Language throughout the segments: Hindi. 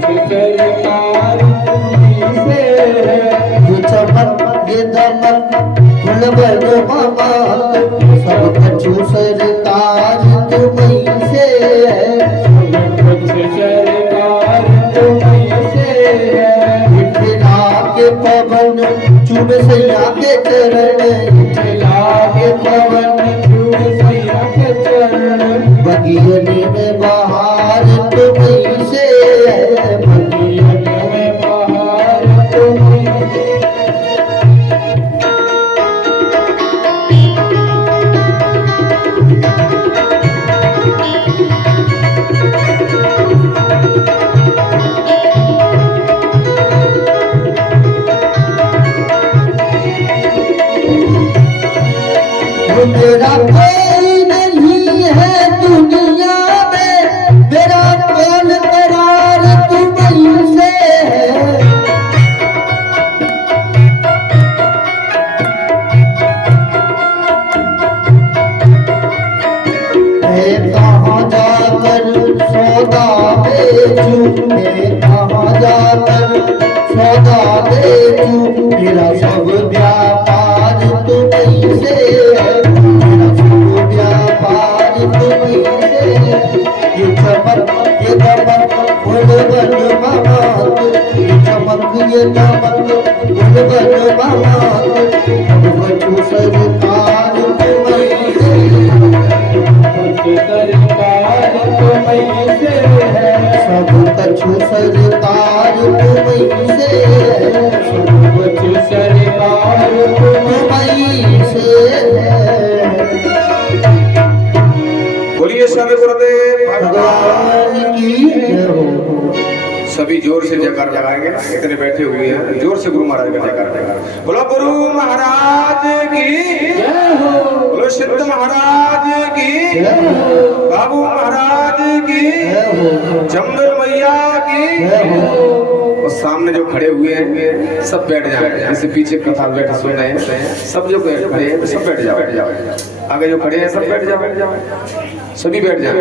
सरकार तुम्हीं से है। ये चमक ये दमक फुलवन मामा सब कछु सरकार तुम्हीं से है। सरकार तुम्हीं से है। खिला के पवन चुम सैया के चरण खिला के पवन चूम सैया के चरण। बगियने में बहार तुम्हीं से है। बगियने में बहार तुम्हीं से। मेरा कोई नहीं है दुनिया में, मेरा कौन करार तुम्हीं से है। मैं कहाँ जाकर सौदा बेचूं, मैं कहाँ जाकर सौदा बेचूं, मेरा सब व्यापार तुम्हीं से है। मेरा सब व्यापार तुम्हीं से है। ये चमक ये दमक फुलवन मामा, ये चमक ये दमक फुलवन मामा सब कछु सरकार तुम्हीं से है। सरकार तुम्हीं से है। सब कछु सरकार तुम्हीं से है। सब कुछ सरकार तुम्हीं से है। बोलिए सभी गुरुदेव भगवान भगवान की जय हो। सभी जोर से जयकार लगाएंगे। इतने बैठे हुए हैं, जोर से गुरु महाराज का जयकार लगाएंगे। बोलो गुरु महाराज की जय हो। बोलो सिद्ध महाराज की जय हो। बाबू महाराज की जय हो। जमदल मैया की। जय हो। और सामने जो खड़े हुए हैं सब बैठ जाए। जैसे पीछे कथा बैठे सुन रहे हैं, सब जो खड़े हैं सब बैठ जाओ। आगे जो खड़े हैं सब बैठ जाओ, सभी बैठ जाए।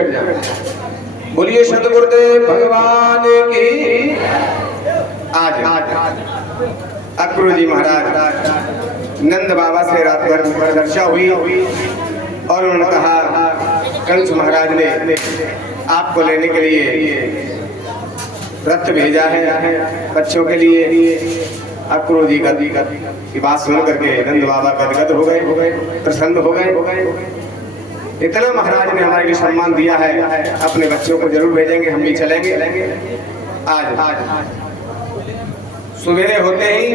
बोलिए सत गुरुदेव भगवान की। आज अक्रू जी महाराज नंद बाबा से रात भर चर्चा हुई और उन्होंने कहा कंस महाराज ने आपको लेने के लिए रथ भेजा है बच्चों के लिए। अक्रू जी की बात सुन करके नंद बाबा गदगद हो गए, प्रसन्न हो गए। इतना महाराज ने हमारे लिए सम्मान दिया है, अपने बच्चों को जरूर भेजेंगे, हम भी चलेंगे। आज सवेरे होते ही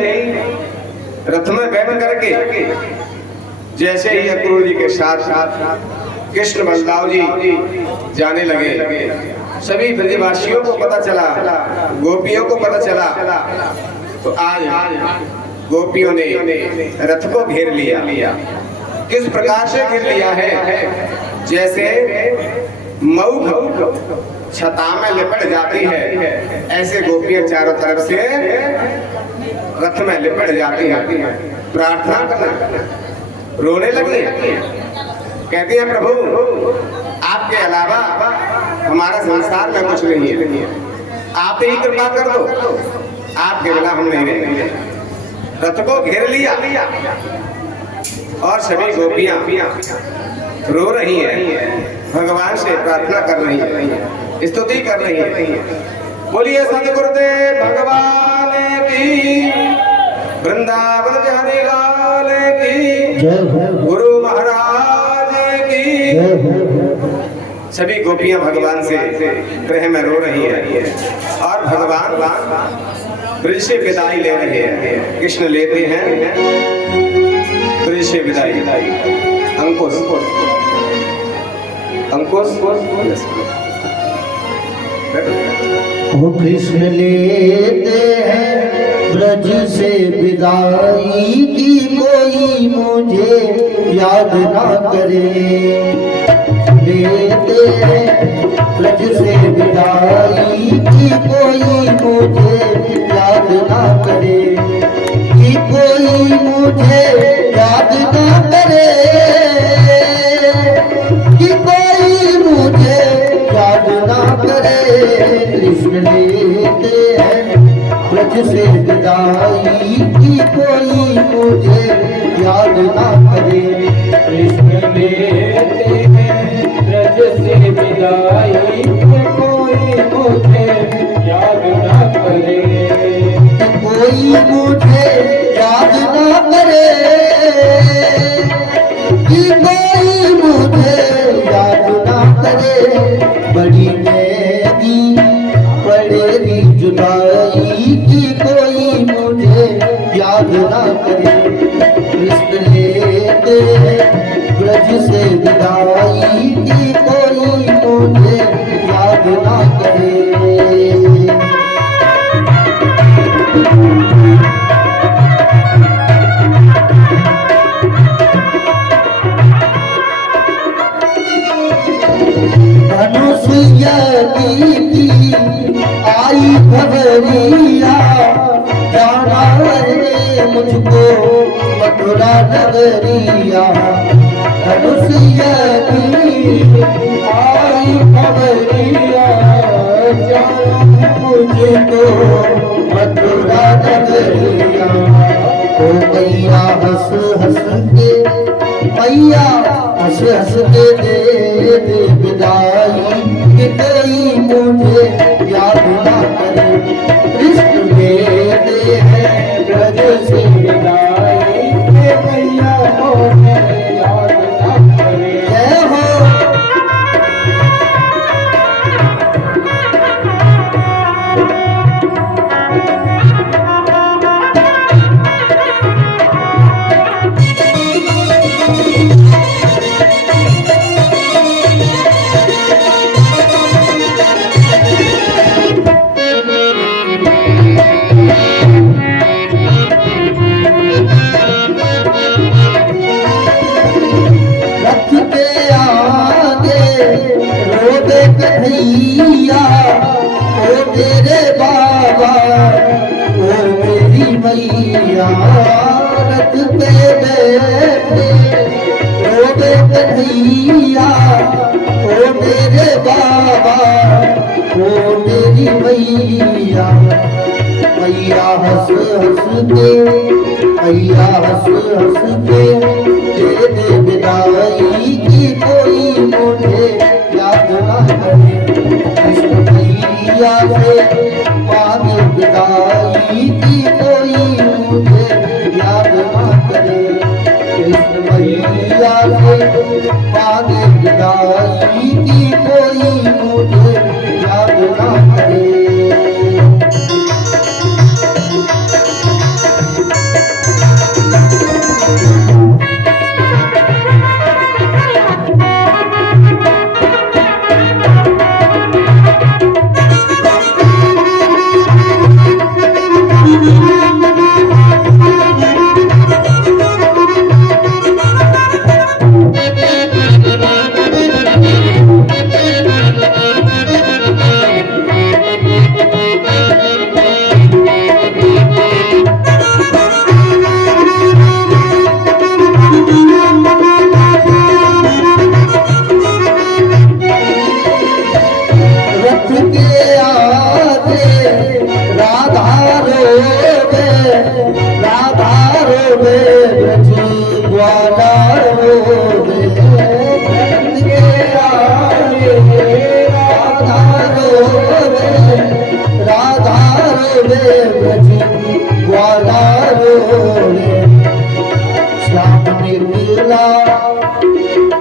रथ में बैठ करके जैसे ही अक्रूर जी के साथ कृष्ण बलदाव जी जाने लगे, सभी ब्रजवासियों को पता चला, गोपियों को पता चला। तो आज गोपियों ने रथ को घेर लिया। किस प्रकार से घेर लिया है? जैसे मऊ छता में लिपट जाती है, ऐसे गोपियां चारों तरफ से रथ में लिपट जाती है। प्रार्थना करना, रोने लगी, कहती है प्रभु आपके अलावा हमारा संसार में कुछ नहीं है, आप ही कृपा कर दो, आपके बिना हम नहीं रहेंगे। रथ को घेर लिया और सभी गोपियां रो रही हैं, भगवान से प्रार्थना कर रही हैं, स्तुति कर रही हैं। बोलिए सतगुरुदेव भगवान की, वृंदावन बिहारी लाल की, गुरु महाराज की। सभी गोपियां भगवान से प्रेम में रो रही हैं और भगवान ब्रज से विदाई ले रहे हैं। कृष्ण लेते हैं ब्रज से विदाई। अंकुश वो कृष्ण लेते हैं ब्रज से विदाई की, कोई मुझे याद ना करे। लेते हैं ब्रज से विदाई की, कोई मुझे याद ना करे, कि कोई मुझे याद ना करे, कि कोई मुझे याद ना करे। कृष्ण लेते लेते हैं ब्रज से विदाई की कोई मुझे याद ना करे। कृष्ण लेते हैं ब्रज से विदाई कोई मुझे याद ना करे। कोई मुझे याद ना करे कि कोई मुझे याद ना करे। बड़ी महंगी पड़ेगी जुदाई की कोई मुझे याद ना करे। कृष्ण लेते हैं ब्रज से विदाई की कोई मुझे याद ना करे। अनुसुईया की आई खबरिया जाना है मुझको मथुरा नगरिया। अनुसुईया की आई खबरिया जाना है मुझको मथुरा नगरिया। ओ मैया हंस हंस के मैया हंस हंस के दे विदाई कि कोई मुझे याद ना करे। कृष्ण लेते हैं ब्रज से विदाई के मैया मुझे याद ना करे। जय हो। रथ के आगे रोबे कन्हैया ओ तेरे बाबा ओ मेरी मैया। रथ पे बैठे रोबे कन्हैया ओ मेरे बाबा ओ मेरी मैया। मैया हंस हंस के मैया हंस हंस के दे विदाई की कोई मुझे याद ना करे। कृष्ण मैया से मांगे विदाई की कोई मुझे याद ना करे। कृष्ण मैया से मांगे विदाई की कोई मुझे याद ना करे।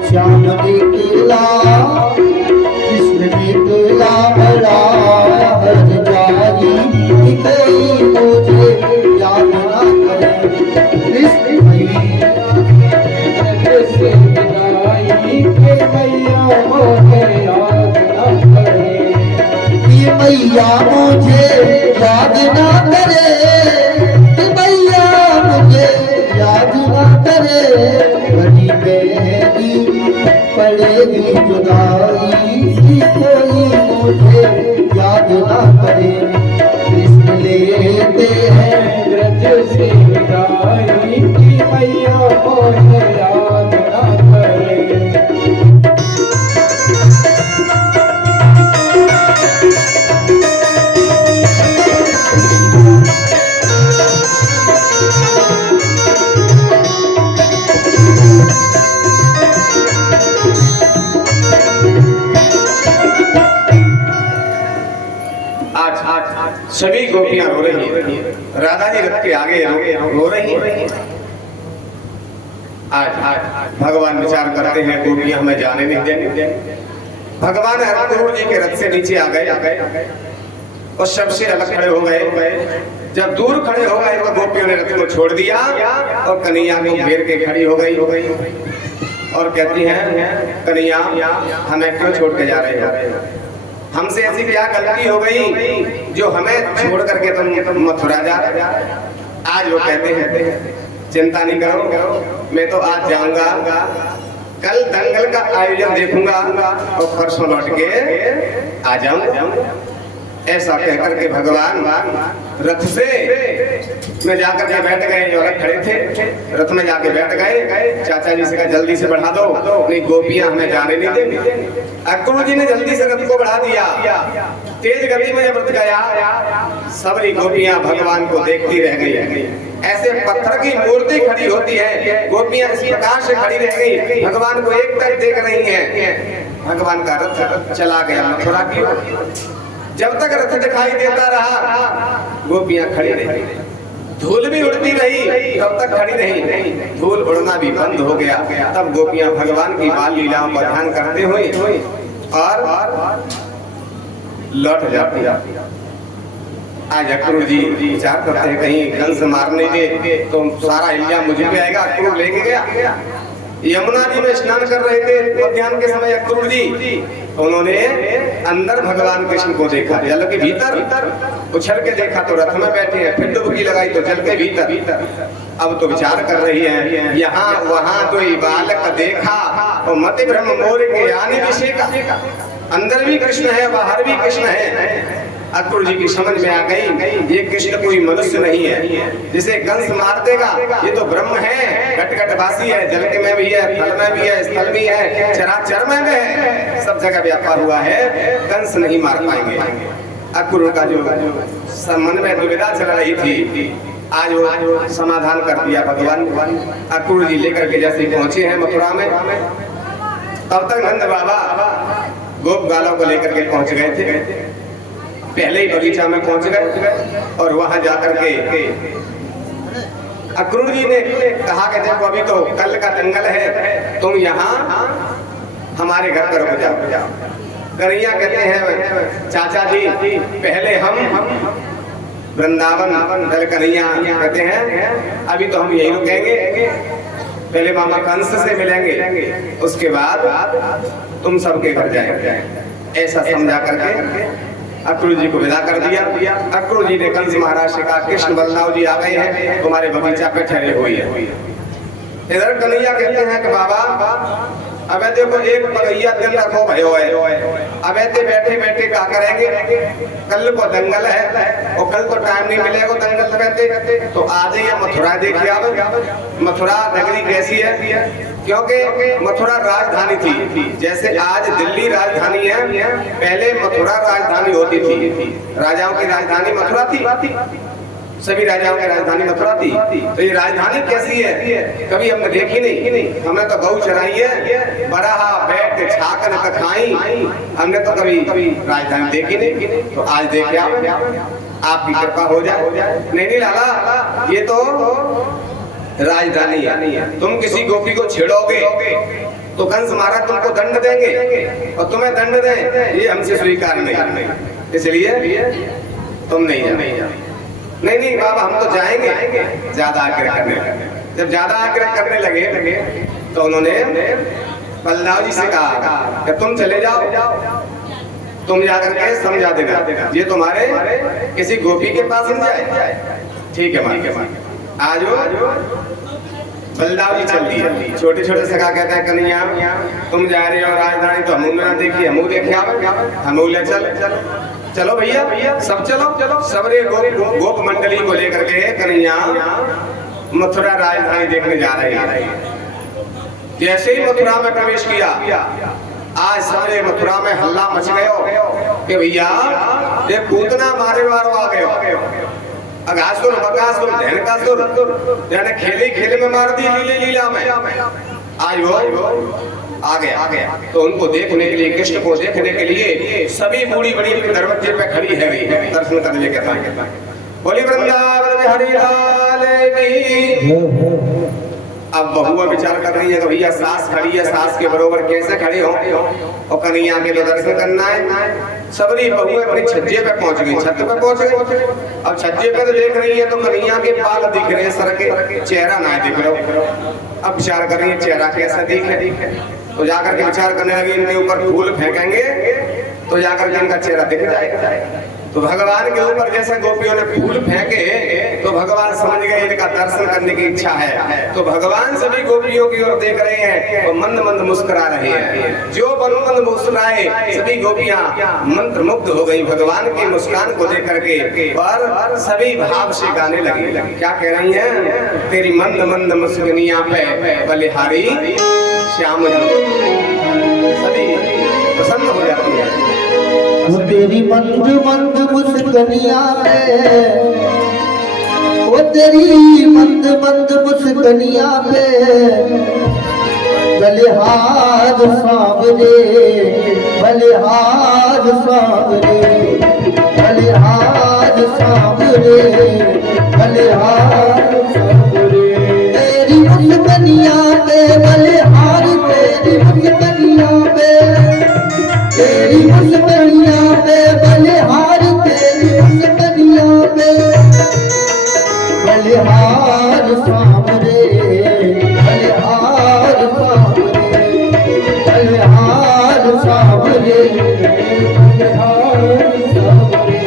श्याम निकला कृष्ण निकला बड़ा हर जाई कि कोई मुझे याद ना करे। कृष्ण मैया से विदाई के मैया मुझे याद ना करे। कि मैया मुझे याद ना करे। कि मैया मुझे याद ना करे। बड़ी बेगी पड़ेगी जुदाई की कोई मुझे याद ना करे। कृष्ण लेते हैं ब्रज से विदाई की मैया मुझे याद ना करे। आज सभी गोपियां रो रही हैं, राधा जी रथ के आगे रो रही हैं। आज भगवान विचार करते हैं गोपियां हमें जाने नहीं देंगे। भगवान हरकुरु जी के रथ से नीचे आ गए और सबसे अलग खड़े हो गए। जब दूर खड़े हो गए तो गोपियों ने रथ को छोड़ दिया और कन्हैया को घेर के खड़ी हो गई और कहती हैं, कन्हैया हमें क्यों छोड़ के जा रहे हो? हमसे ऐसी क्या गलती हो गई जो हमें छोड़ करके तुम मथुरा जा रहे हो? आज वो कहते हैं, चिंता नहीं करो, मैं तो आज जाऊंगा, कल दंगल का आयोजन देखूंगा और परसों लौट के आ जाऊंगा। ऐसा कहकर के भगवान रथ से में जाकर के बैठ गए। जो रथ खड़े थे रथ में जाके बैठ गए। चाचा जी से कहा जल्दी से बढ़ा दो, नहीं गोपियां हमें जाने नहीं देंगी। अक्रूर जी ने जल्दी से रथ को बढ़ा दिया। तेज गति में जब रथ गया, सबरी गोपियां भगवान को देखती रह गई। ऐसे पत्थर की मूर्ति खड़ी होती है, गोपियां इस प्रकार से खड़ी रह गई, भगवान को एक टक देख रही हैं। भगवान का रथ चला गया मथुरा की ओर। जब तक रथ दिखाई देता रहा, गोपियां खड़ी रही। धूल भी उड़ती रही, तब तक खड़ी रही। धूल उड़ना भी बंद हो गया। तब गोपियां भगवान की बाल लीलाओं पर ध्यान करते हुए और लौट जाती। आज अक्रूर जी विचार करते हैं कहीं कंस मारने के तो सारा इल्जाम मुझे पे आएगा। अक्रूर लेके गया, यमुना जी में स्नान कर रहे थे मध्याह्न के समय अक्रूर जी, तो उन्होंने अंदर भगवान कृष्ण को देखा, जल के भीतर उछल के देखा तो रथ में बैठे हैं, फिर डुबकी लगाई तो जल के भीतर। अब तो विचार कर रही है, यहाँ वहाँ तो बालक देखा और मति ब्रह्म मोर के यानी विषय का, अंदर भी कृष्ण है बाहर भी कृष्ण है। अक्रूर जी की समझ में आ गई ये कृष्ण कोई मनुष्य नहीं है जिसे कंस मार देगा, ये तो ब्रह्म है, घट-घटवासी है, जल के में भी है, थल में भी है, स्थल भी है, चराचर में भी है, सब जगह व्यापा हुआ है, कंस नहीं मार पाएंगे। अक्रूर का जो मन में दुविधा चल रही थी, आज वो समाधान कर दिया भगवान। अक्रूर जी लेकर के जैसे पहुंचे हैं मथुरा में, तब तक नंद बाबा गोप गालों को लेकर के पहुंच गए थे। पहले ही बगीचा में पहुंच गए और वहां जाकर के अक्रूर जी ने कहा कि देखो अभी तो कल का दंगल है, तुम यहाँ हमारे घर पर रुक जाओ। कन्हैया कहते हैं, चाचा जी पहले हम वृंदावन, दल कन्हैया कहते हैं अभी तो हम यही रुकेंगे, पहले मामा कंस से मिलेंगे, उसके बाद तुम सबके घर जाएंगे। ऐसा समझा करके अक्रूर जी को विदा कर दिया। अक्रूर जी ने कंस महाराज से कहा, कृष्ण बलराम जी आ गए हैं, तुम्हारे बगीचा पे ठहरे हुए हैं। इधर कन्हैया कहते हैं कि बाबा अब देखो एक बगैया दिन रखो भयो है, अब बैठे बैठे क्या करेंगे, कल को दंगल है और कल तो टाइम नहीं मिलेगा दंगल कहते, तो आ जाइए मथुरा देखिए। अब मथुरा नगरी कैसी है, क्योंकि मथुरा राजधानी थी, जैसे आज दिल्ली राजधानी है, पहले मथुरा राजधानी होती थी। राजाओं की राजधानी मथुरा थी, सभी राजाओं की राजधानी मथुरा थी। तो ये राजधानी कैसी है कभी हमने देखी नहीं, हमने तो गऊ चराई है, बराहा बैठ छाकन खाई, हमने तो कभी राजधानी देखी नहीं। तो आज देखिए आपकी कृपा हो जाए। नहीं लाला, ये तो राजधानी है, तुम किसी गोपी को छेड़ोगे तो कंस महाराज तुमको दंड देंगे और तुम्हें दंड दें ये हमसे स्वीकार नहीं, इसलिए तुम नहीं जाओ। नहीं बाबा हम तो जाएंगे। ज्यादा आग्रह करने लगे, जब ज्यादा आग्रह करने लगे तो उन्होंने बलराम जी से कहा कि तुम चले जाओ, तुम जाकर के समझा देना, ये तुम्हारे किसी गोपी के पास हम जाए। ठीक है मान आज बलराम जी चल दिए। छोटे छोटे सखा कहते हैं कन्हैया तुम जा रहे हो राजधानी तो हमू ना देखिए, हमू देखे हमू ले चलो भैया सब चलो। सबरे गोप मंडली को लेकर के कन्हैया मथुरा राजधानी देखने जा रहे हैं। जैसे ही मथुरा में प्रवेश किया, आज सारे मथुरा में हल्ला मच गयो कि भैया ये पूतना मारे वारो आ गयो, अगासुर बकासुर धनकासुर यानी खेले में मार दी लीला में। आज वो आ गया तो उनको देखने के लिए, कृष्ण को देखने के लिए सभी बूढ़ी बड़ी दरवाजे पे खड़ी है गई दर्शन करने के लिए। बोली वृंदावन बिहारी लाल की। अब बहुआ विचार कर रही है कि भैया सास खड़ी है, सास के बरोबर कैसे खड़े हो, और कन्हैया के लिए दर्शन करना है। सबरी बहुआ अपनी छज्जे पे पहुंच गई, छत पे पहुंच गई। अब छज्जे पे तो देख रही है तो कन्हैया के बाल दिख रहे हैं, सर के, चेहरा ना दिख रहा। अब विचार कर रही है चेहरा कैसा दिखे, तो जाकर के विचार करने लगी इनके ऊपर फूल फेंकेंगे तो जाकर के इनका चेहरा दिख जाएगा। तो भगवान के ऊपर जैसे गोपियों ने फूल फेंके तो भगवान समझ गए इनका दर्शन करने की इच्छा है। तो भगवान सभी गोपियों की ओर देख रहे हैं तो मंद मंद मुस्कुरा रहे हैं। जो मंद मुस्कुराए सभी गोपियां मंत्र मुग्ध हो गई भगवान की मुस्कान को देख करके, और सभी भाव से गाने लगी। क्या कह रही हैं? तेरी मंद मंद मुस्कुनिया पे बलिहारी श्याम, सभी प्रसन्न हो जाती है। वो तेरी मंद मंद मुस्कनिया पे, वो तेरी मंद मंद मुस्कनिया पे बलिहार सांवरे, बलिहार सांवरे, बलिहार सांवरे, बलिहार सांवरे। तेरी मुस्कनिया पे बलिहार, तेरी मुस्कनिया पे, तेरी मुस्कनिया पे बलिहार, तेरी मुस्कनिया पे बलिहार सांवरे, बलिहार सांवरे, बलिहार सांवरे, बलिहार सांवरे।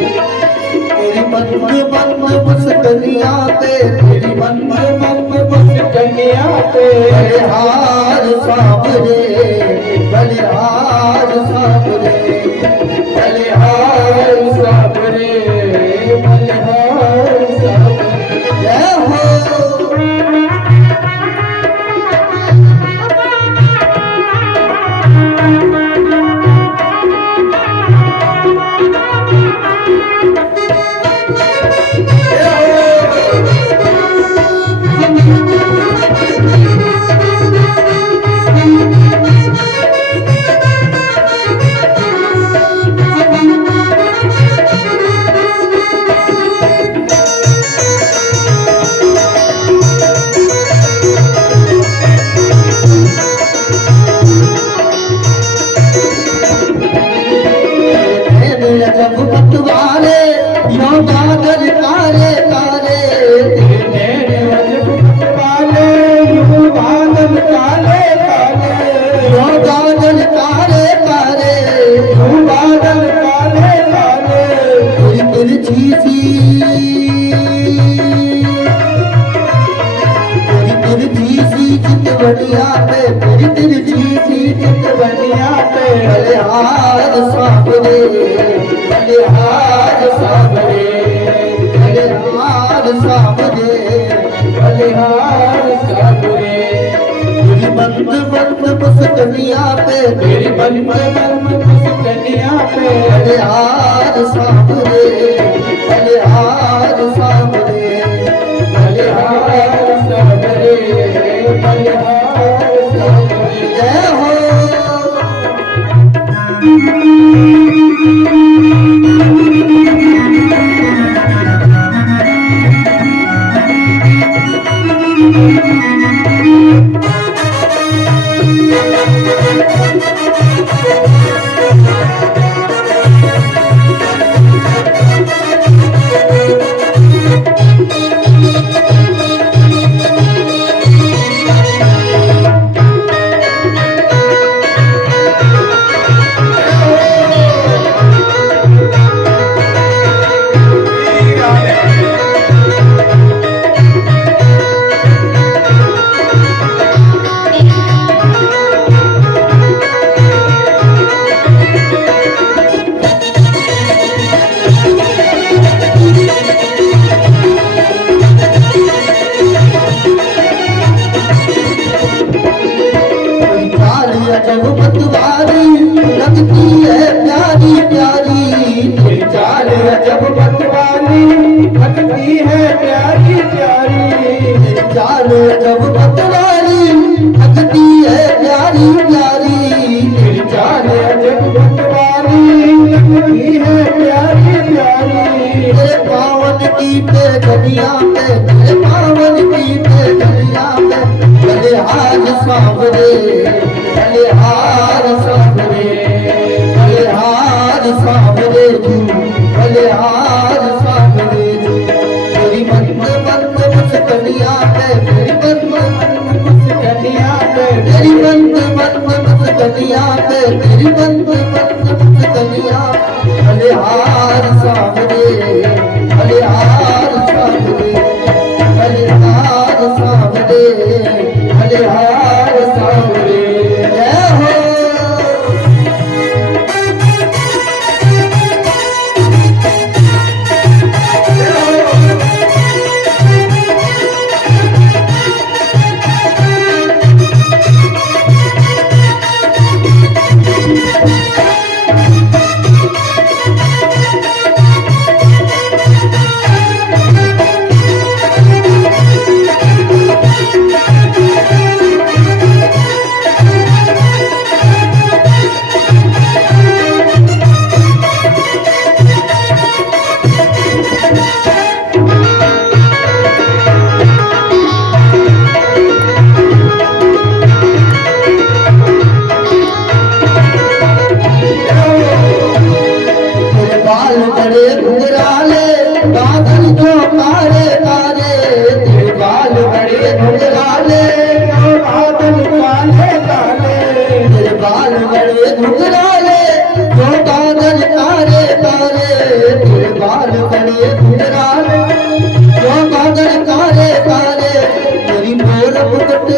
तेरी मंद मंद मुस्कनिया पे, तेरी मंद मंद मुस्कनिया पे बलिहार सांवरे, बलिहार सांवरे, बलिहार सांवरे, बलिहार सांवरे। जय हो। जब मतवाले यो बादल काले काले, जब मतवाले यो बादल काले काले, यो बादल काले काले, यो बादल काले काले। तेरी तिरछी सी, तेरी तिरछी सी चितवनिया पे, तेरी तिरछी सी चितवनिया पे बलिहार सांवरे, बलिहार सांवरे, बलिहार सांवरे, बलिहार सांवरे। तेरी मंद मंद मुस्कनिया पे, तेरी मंद मंद मुस्कनिया पे बलिहार सांवरे, बलिहार सांवरे, बलिहार सांवरे, बलिहार सांवरे। जय हो। जब मतवारी लगती है प्यारी प्यारी, चाल जब मतवारी लगती है प्यारी प्यारी, चाल जब मतवारी लगती है प्यारी प्यारी। बिचारी तेरे पावन की पे गलियां पे, तेरे पावन की पे गलियां पे, बलिहार सांवरे, बलिहार सांवरे, बलिहार सांवरे जू, बलिहार सांवरे जू। तेरी मंद मंद मुस्कनिया पे, तेरी मंद मंद मुस्कनिया पे तेरी मंद मंद मुस्कनिया पे, तेरी मंद मंद मुस्कनिया, बलिहार सांवरे, बलिहार सांवरे, बलिहार सांवरे, बलिहार सांवरे। जय हो। तेरे बाल बड़े घुंघराले, बादल जो काले काले, तेरे बाल बड़े घुंघराले, बादल काले काले तेरे बाल बड़े घुंघराले, जो बादल काले काले, तेरे बाल बड़े घुंघराले, जो बादल काले काले, तेरी मोर मुकुट,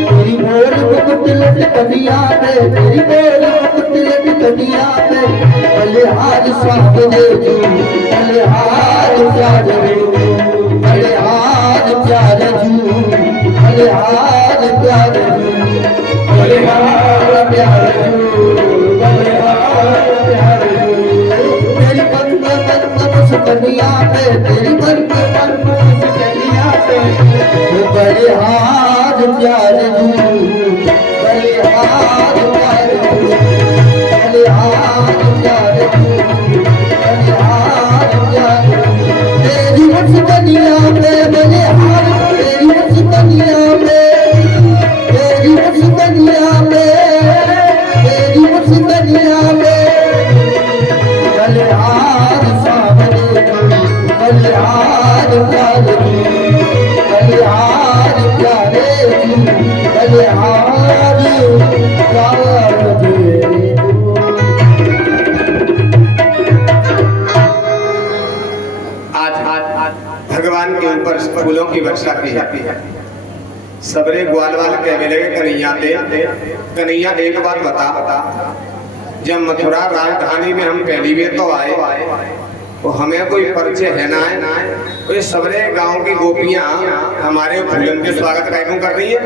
तेरी मोर मुकुट लटकनिया पे, तेरी मोर मुकुट लटकनिया पे, बलिहार सांवरे जू, बलिहार प्यारे जू, बलिहार प्यारे जू, बलिहार प्यारे जू, बलिहार प्यारे जू, बलिहार प्यारे जू। तेरी मंद मंद मुस्कनिया पे, तेरी मंद मंद मुस्कनिया पे बलिहार प्यारे जू, बलिहार प्यारे जू, बलिहार प्यारे जू, बलिहार प्यारे जू। तेरी मुस्कनिया पे बलिहार, तेरी मुस्कनिया पे, तेरी मुस्कनिया पे, तेरी मुस्कनिया पे, बलिहार सांवरे जू, बलिहार प्यारे जू, बलिहार प्यारे जू, बलिहार प्यारे जू। आज भगवान के ऊपर फूलों की वर्षा की जाती है। सबरे ग्वालवाल कहने लगे कन्हैया दे, कन्हैया एक बात बता, जब मथुरा राजधानी में हम पहली बार तो आए तो हमें कोई परिचय है ना है, तो ये सबरे गांव की गोपियां हमारे फूलन के स्वागत कार्यक्रम कर रही है,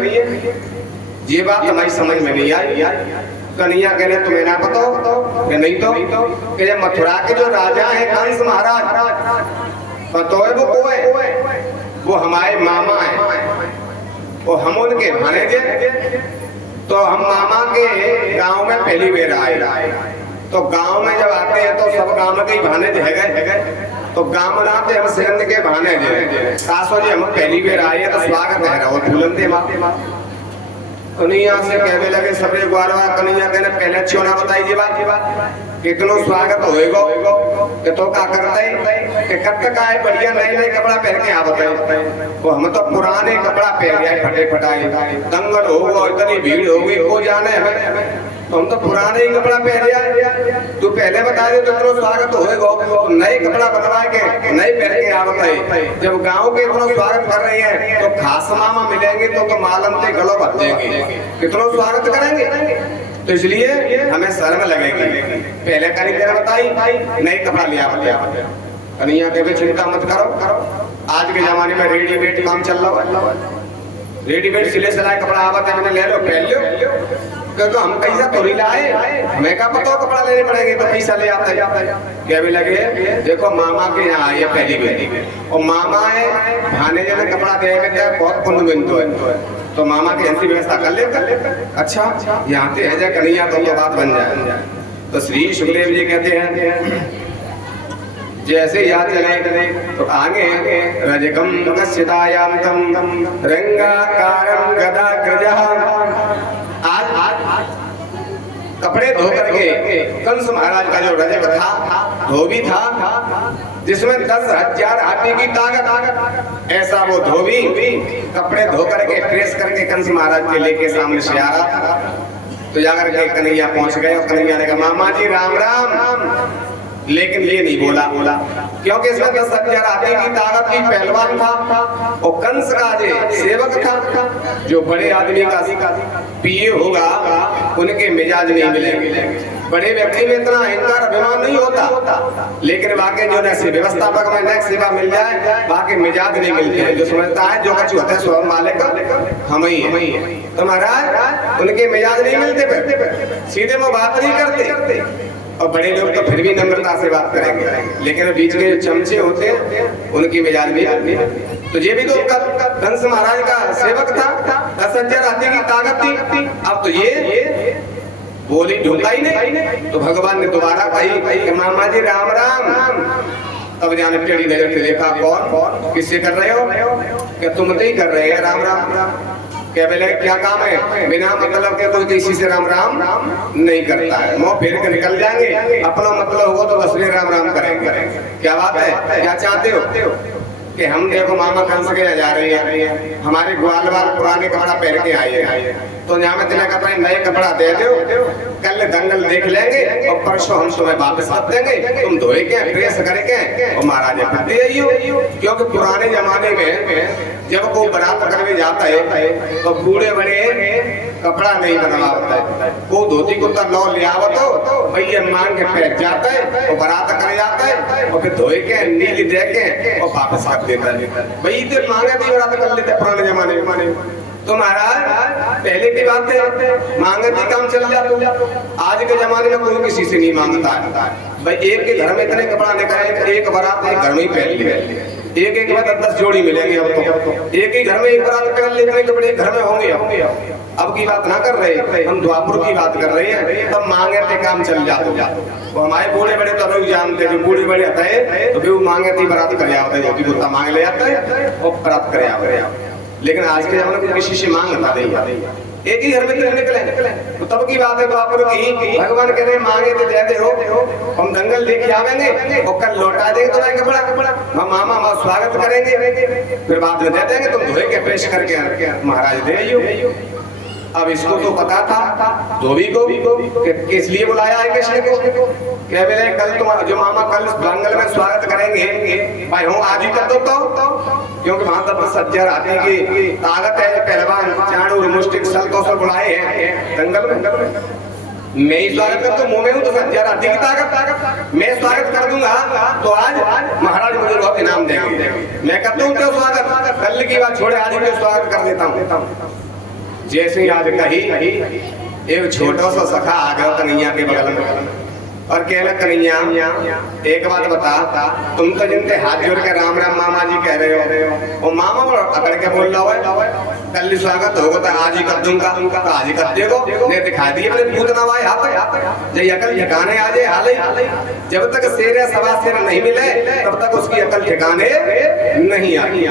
ये बात हमारी समझ में नहीं आई। कन्हैया कहने तुम्हें ना पता कि नहीं तो कि जब मथुरा के जो राजा हैं कंस महाराज, पता है वो को है, वो हमारे मामा हैं, वो हम उनके भानेजे, तो हम मामा के गांव में पहली बार आए, तो गांव में जब आते हैं तो सब गांव में कई भानेज है, तो गांव में आते हम सिरंद के भानेज सासो जी हम पहली बार आए तो स्वागत है और फूलन दे माते कन्हैया से कहने लगे सबरे ग्वारवा। कन्हैया कहने पहले अच्छी होना बताइए बात कितनो स्वागत होएगो कि तो का करता है कि कब तक आए बढ़िया नए नए कपड़ा पहन के आ बताए, वो हम तो पुराने कपड़ा पहन गए फटे फटाए, दंगल हो गो इतनी भीड़ हो गई को जाने हमें, तो हम तो पुराने ही कपड़ा पहन गया। तू पहले बता दे तो इतना स्वागत होएगा, तो नए कपड़ा बनवा के नए पहन के आ बताए। जब गांव के इतना स्वागत कर रहे हैं तो खास मामा मिलेंगे तो मालम से गलो भर देंगे, कितना स्वागत करेंगे, तो इसलिए हमें शर्म लगेगी। पहले कारीगर बताई नए कपड़ा लिया बताया, कन्हैया के चिंता मत करो, आज के जमाने में रेडीमेड काम चल रहा है, रेडीमेड सिले सिलाए कपड़ा आवत है, मैंने ले लो पहन लो, तो हम पैसा तो नहीं लाए, मैं का पता कपड़ा लेने पड़ेंगे तो पैसा ले आते क्या भी लगे। देखो मामा के यहाँ आई है पहली बेटी और मामा है भाने जने कपड़ा देगा बहुत पुण्य बिंदु है, तो मामा की ऐसी व्यवस्था कर लेते। अच्छा यहाँ पे है जाए कन्हैया तो बात बन जाए, तो श्री सुखदेव जी कहते हैं जैसे याद चले तो आगे रजकम कस्यतायाम तम रंगाकारम गदाग्रजः। आज कपड़े धो करके कंस महाराज का जो रजक था, धोबी था, जिसमें 10,000 हाथी की ताकत, ऐसा वो धोबी कपड़े धो करके प्रेस करके कंस महाराज के लेके सामने से आ रहा था। तो जाकर के कन्हैया पहुंच गए और कन्हैया ने कहा मामा जी राम राम, लेकिन ये नहीं बोला क्योंकि इसमें 10,000 हाथी की ताकत की पहलवान था और कंस का जो सेवक था, जो बड़े आदमी का पिए होगा उनके मिजाज नहीं मिलेंगे। बड़े व्यक्ति में इतना अहंकार अभिमान नहीं होता, लेकिन बाकी जो न व्यवस्थापक में न सेवा मिल जाए, बाकी मिजाज नहीं मिलते। जो समझता है जो कुछ होता है स्वयं मालिक हम ही है, तो महाराज उनके मिजाज नहीं मिलते, सीधे वो बात नहीं करते। और बड़े लोग तो फिर भी नम्रता से बात करेंगे, लेकिन बीच में जो चमचे होते हैं उनकी मिजाज नहीं। तो ये भी तो कंस महाराज का सेवक था, 10,000 हाथी की ताकत थी। अब तो ये बोली ढूंढा ही नहीं, तो भगवान ने दोबारा कही मामा जी राम राम। तब जाने टेढ़ी नजर से देखा कौन किससे कर रहे हो, क्या तुम तो ही कर रहे हैं राम राम। क्या बोले क्या काम है, बिना मतलब के कोई किसी से राम राम नहीं करता है, मुंह फेर के निकल जाएंगे, अपना मतलब होगा तो बस राम राम करेंगे। क्या बात है, क्या चाहते हो कि हम देखो मामा कंस के जा रही है, हमारे ग्वाल वाल पुराने कपड़ा पहन के आए हैं, तो यहाँ में तेरे कपड़े नए कपड़ा दे दो, कल दंगल देख लेंगे और परसों हम तुम्हें वापस कर देंगे, तुम धोए के प्रेस करके और महाराजा पति आइयो। क्योंकि पुराने जमाने में जब कोई बारात करके जाता है तो बूढ़े बड़े कपड़ा नहीं बनवाता है, वो धोती कुर्ता लौ ले आवत हो भैया मांग के पैक जाता है और बारात कर जाता है और फिर धोए के नीली दे के और वापस कर देता है। भाई इधर मांगे थी बारात कर लेते पुराने जमाने में। तो महाराज पहले की बात है मांगे थी काम चल जाता, आज के जमाने में कोई किसी से नहीं मांगता है। भाई एक के घर में इतने कपड़ा निकाले, एक बारात एक घर में ही पहन लिया, एक में 10 जोड़ी मिलेंगे। अब तो एक ही घर में एक बारात पहन लेते कपड़े घर में होंगे। अब की बात ना कर रहे, हम द्वापुर की बात कर रहे हैं, तब मांगे थे काम चल जाता। वो हमारे बूढ़े बड़े तो लोग जानते, जो बूढ़े बड़े आता है तो भी मांगे थी बारात कर जाते, जो भी कुत्ता मांग ले जाता है और बारात कर जाते। लेकिन आज के जमाने में किसी से मांगता नहीं, एक ही घर में तो निकले। तो तब की बात है द्वापुर की, भगवान कह रहे मांगे तो दे दे हो, हम दंगल लेके आवेंगे और कल लौटा देंगे तुम्हारे कपड़ा, मामा माँ स्वागत करेंगे, फिर बाद में दे देंगे, तुम धोए के पेश करके महाराज दे आइयो। अब इसको तो पता था धोबी को किस लिए बुलाया है कृष्ण को, क्या बोले कल तुम जो मामा कल दंगल में स्वागत करेंगे, भाई हूँ आज ही कर दो तो, क्योंकि वहां तक 10,000 हाथी की ताकत है, पहलवान चाणूर मुष्टिक सल कौशल बुलाए हैं दंगल में। मैं ही स्वागत कर तो मुंह में हूँ, तो 10,000 हाथी की ताकत मैं स्वागत कर दूंगा तो आज महाराज मुझे बहुत इनाम देंगे। मैं करता हूँ स्वागत, कल की बात छोड़े आज ही स्वागत कर देता हूँ। जैसे आज कही एक छोटा सा सखा आ गया कन्हैया के बगल में और कहना कन्हैया एक बात बता, तुम तो जिनके हाथ जोड़ के राम राम मामा जी कह रहे हो, और मामा अकड़ के बोल रहा है कल स्वागत होगा तो आज ही कर दूंगा, तो आज ही कर देगो। ने दिखा दिए अपने पूतना भाई हाथ जब अकल ठिकाने आ जाए हाल ही, जब तक शेर है सवा शेर नहीं मिले तब तक उसकी अकल ठिकाने नहीं आई।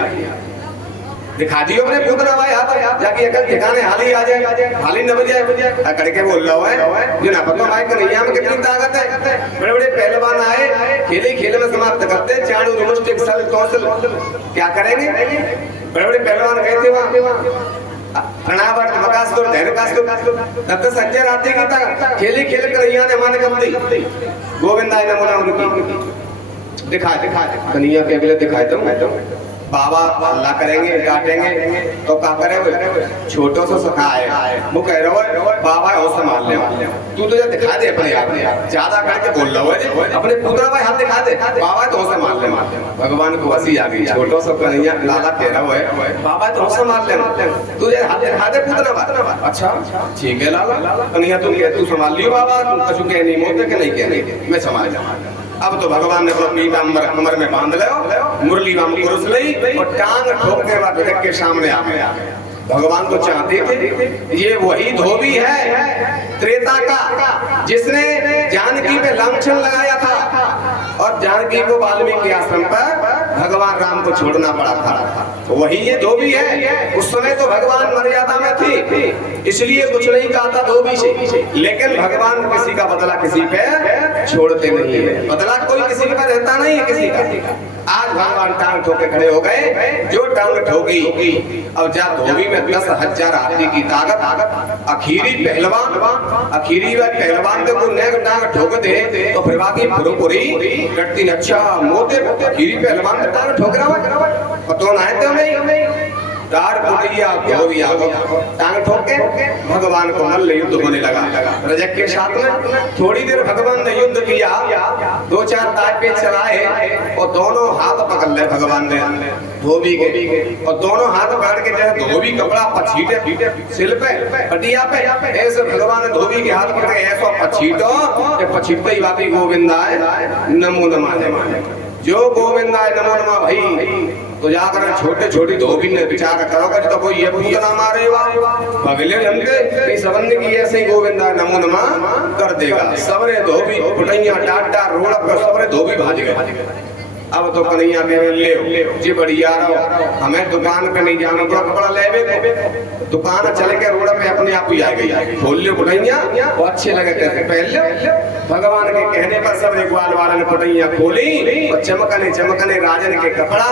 दिखा दियो अपने पूतना भाई हाथ जाके अकल ठिकाने हाल ही आ जाए, हाल ही न बजाए। अकड़ के बोल रहा है जो ना पता भाई कन्हैया में कितनी ताकत है, बड़े बड़े पहलवान आए खेले खेले में समाप्त करते, चाणू मुष्टिक सल कौशल क्या करेंगे, बड़े बड़े पहलवान गए थे वहां प्रणावर्त मकासुर धैर्यकासुर 10,000 हाथी की ताकत खेले खेले कन्हैया ने माने कब दी गोविंदाय नमो नमः उनकी दिखा कन्हैया के बिले दिखाए तुम बाबा अल्लाह करेंगे डांटेंगे तो क्या करे, छोटो सा सखा है वो कह रहा है बाबा हो संभाल ले, तू तो दिखा दे अपने आप ज्यादा करके बोल रहा है अपने पुत्र भाई हाथ दिखा दे, बाबा तो संभाल ले। भगवान को हंसी आ गई, छोटो सा कन्हैया लाला कह रहा है बाबा तो संभाल ले, तू हाथ दिखा दे पुत्र भाई। अच्छा ठीक है लाला कन्हैया तू संभाल लियो बाबा, तुम कछु कह नहीं मोते के नहीं कहने मैं संभाल जाऊंगा। अब तो भगवान ने पीठ कमर में बांध लो, मुरली वाम कुरुस लई और टांग ठोक के बाद के सामने आ गया। भगवान तो चाहते थे ये वही धोबी है त्रेता का जिसने जानकी पे लांछन लगाया था और जानकी को वाल्मीकि आश्रम पर भगवान राम को छोड़ना पड़ा था। तो वही ये धोबी है। उस समय तो भगवान मर्यादा में थी इसलिए कुछ नहीं कहा था धोबी से, लेकिन भगवान किसी का बदला किसी पे छोड़ते नहीं है। बदला कोई किसी पे रहता नहीं है किसी का। आज भगवान टांग ठोके खड़े हो गए। जो टांग ठोकी और जा धोबी में 10,000 हाथी की ताकत आखिरी पहलवान को नेक टांग ठोक दे तो फिर बाकी पुरी कटती अच्छा मोते आखिरी पहलवान टांग ठोक रहा पतो ना है तुम्हें तार पुटिया धोबिया टांग ठोके भगवान को मल्ल युद्ध होने लगा। रजक के साथ में थोड़ी देर भगवान ने युद्ध किया, 2-4 ताज पे चलाए और दोनों हाथ पकड़ ले भगवान ने धोबी के और दोनों हाथ पकड़ के जैसे धोबी कपड़ा पछीटे सिल पे पटिया पे ऐसे भगवान ने धोबी के हाथ पकड़ के ऐसा पछीटते ही बाती गोविंदा है नमो नमः जो गोविंदा है नमो नमः भाई तो जाकर छोटे छोटी धोबी ने विचार करोगे तो कोई ये भूत ना मारे पगले हमके सबन की ऐसे ही गोविंदा नमो नमः कर देगा। सबरे धोबी फुटैया डाटा रोड पर सबरे धोबी भाज गए। अब तो कन्हैया कह ले जी बढ़िया रहो हमें दुकान पे नहीं जाना तो कपड़ा ले दुकान चल के रोड पे अपने आप ही आ गई खोल लो फुटैया वो अच्छे लगे पहले भगवान के कहने पर सब ग्वाल वाला ने फुटैया खोली और चमकने राजन के कपड़ा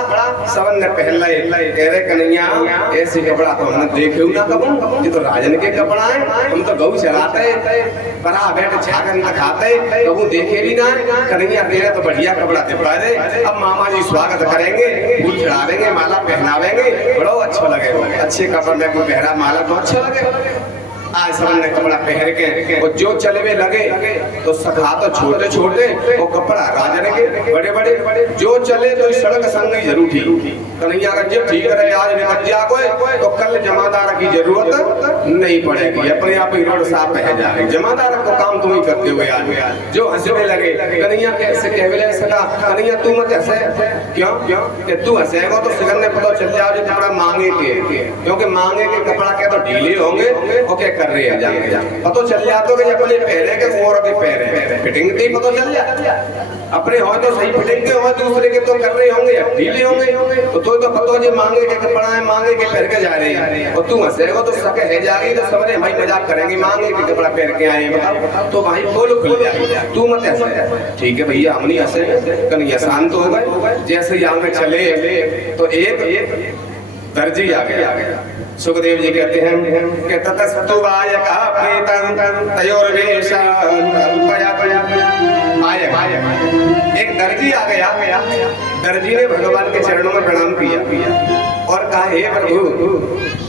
सबन ने पहन ले। कह रहे कन्हैया ऐसे कपड़ा तो हमने देखे ना कबू ये तो राजन के कपड़ा है हम तो गऊ चलाते बड़ा बैठ छागन खाते कबू देखे भी ना। कन्हैया कह रहे तो बढ़िया कपड़ा दिखा दे अब मामा जी स्वागत करेंगे फूल चढ़ावेंगे माला पहनावेंगे बड़ा अच्छा लगेगा। अच्छे कपड़े में कोई पहरा माला तो अच्छा लगेगा। आज सब ने कपड़ा पहन के और जो चलवे लगे तो सखा तो छोटे छोटे वो कपड़ा राजन के बड़े बड़े जो चले तो सड़क संग ही जरूर थी। कन्हैया का जब ठीक रहे आज निकल जा कोई तो कल जमादार की जरूरत नहीं पड़ेगी अपने आप ही रोड साफ रह जाएगी। जमादार को काम तुम ही करते हुए आज जो हंसने लगे कन्हैया कैसे कहवे सका कन्हैया तू मत हंसे क्यों कि तू हंसेगा तो सिगन ने पता चल जाओ जो कपड़ा मांगे के क्योंकि मांगे के कपड़ा क्या तो ढीले होंगे और कर रहे हैं जाके पता चल जाता कि अपने पहले के और के पहले फिटिंग की पता चल जाता अपने हो तो सही फिटिंग के हो दूसरे के तो कर रहे होंगे ढीले होंगे तो पता जी मांगे के कपड़ा है मांगे के पहन के जा रहे हैं और तू हंसेगा तो सके है जाएगी तो सबने भाई मजाक करेंगे मांगे के कपड़ा पहन के आए बताओ तो भाई बोलो खुल जाएगी तू मत हंसे। ठीक है भैया हम नहीं हंसे कन्हैया शांत हो गए। जैसे ही आगे चले तो एक दर्जी आ गया। सुखदेव जी कहते हैं कि ततस्तुवाय का प्रीतम तयोर्वेशा एक दर्जी आ गया। दर्जी ने भगवान के चरणों में प्रणाम किया और कहा हे प्रभु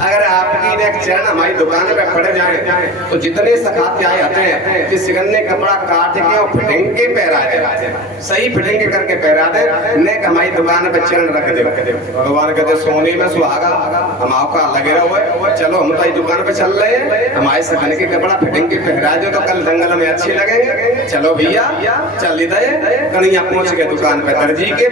अगर आपकी ने चरण हमारी दुकान पे पड़ जाए तो जितने सखाते आए आते हैं कि सिगन्ने कपड़ा काट के और फिटिंग के पहरा दे सही फिटिंग के करके पहरा दे ने हमारी दुकान पे चरण रख दे। भगवान कहते सोने में सुहागा हम आपका लगे रहो चलो हम तो दुकान पे चल रहे हैं हमारे सखाने के कपड़ा फिटिंग के पहरा दो तो कल जंगल में अच्छे लगेंगे। चलो भैया चल दे कन्हैया पहुंच गए दुकान पे दर्जी के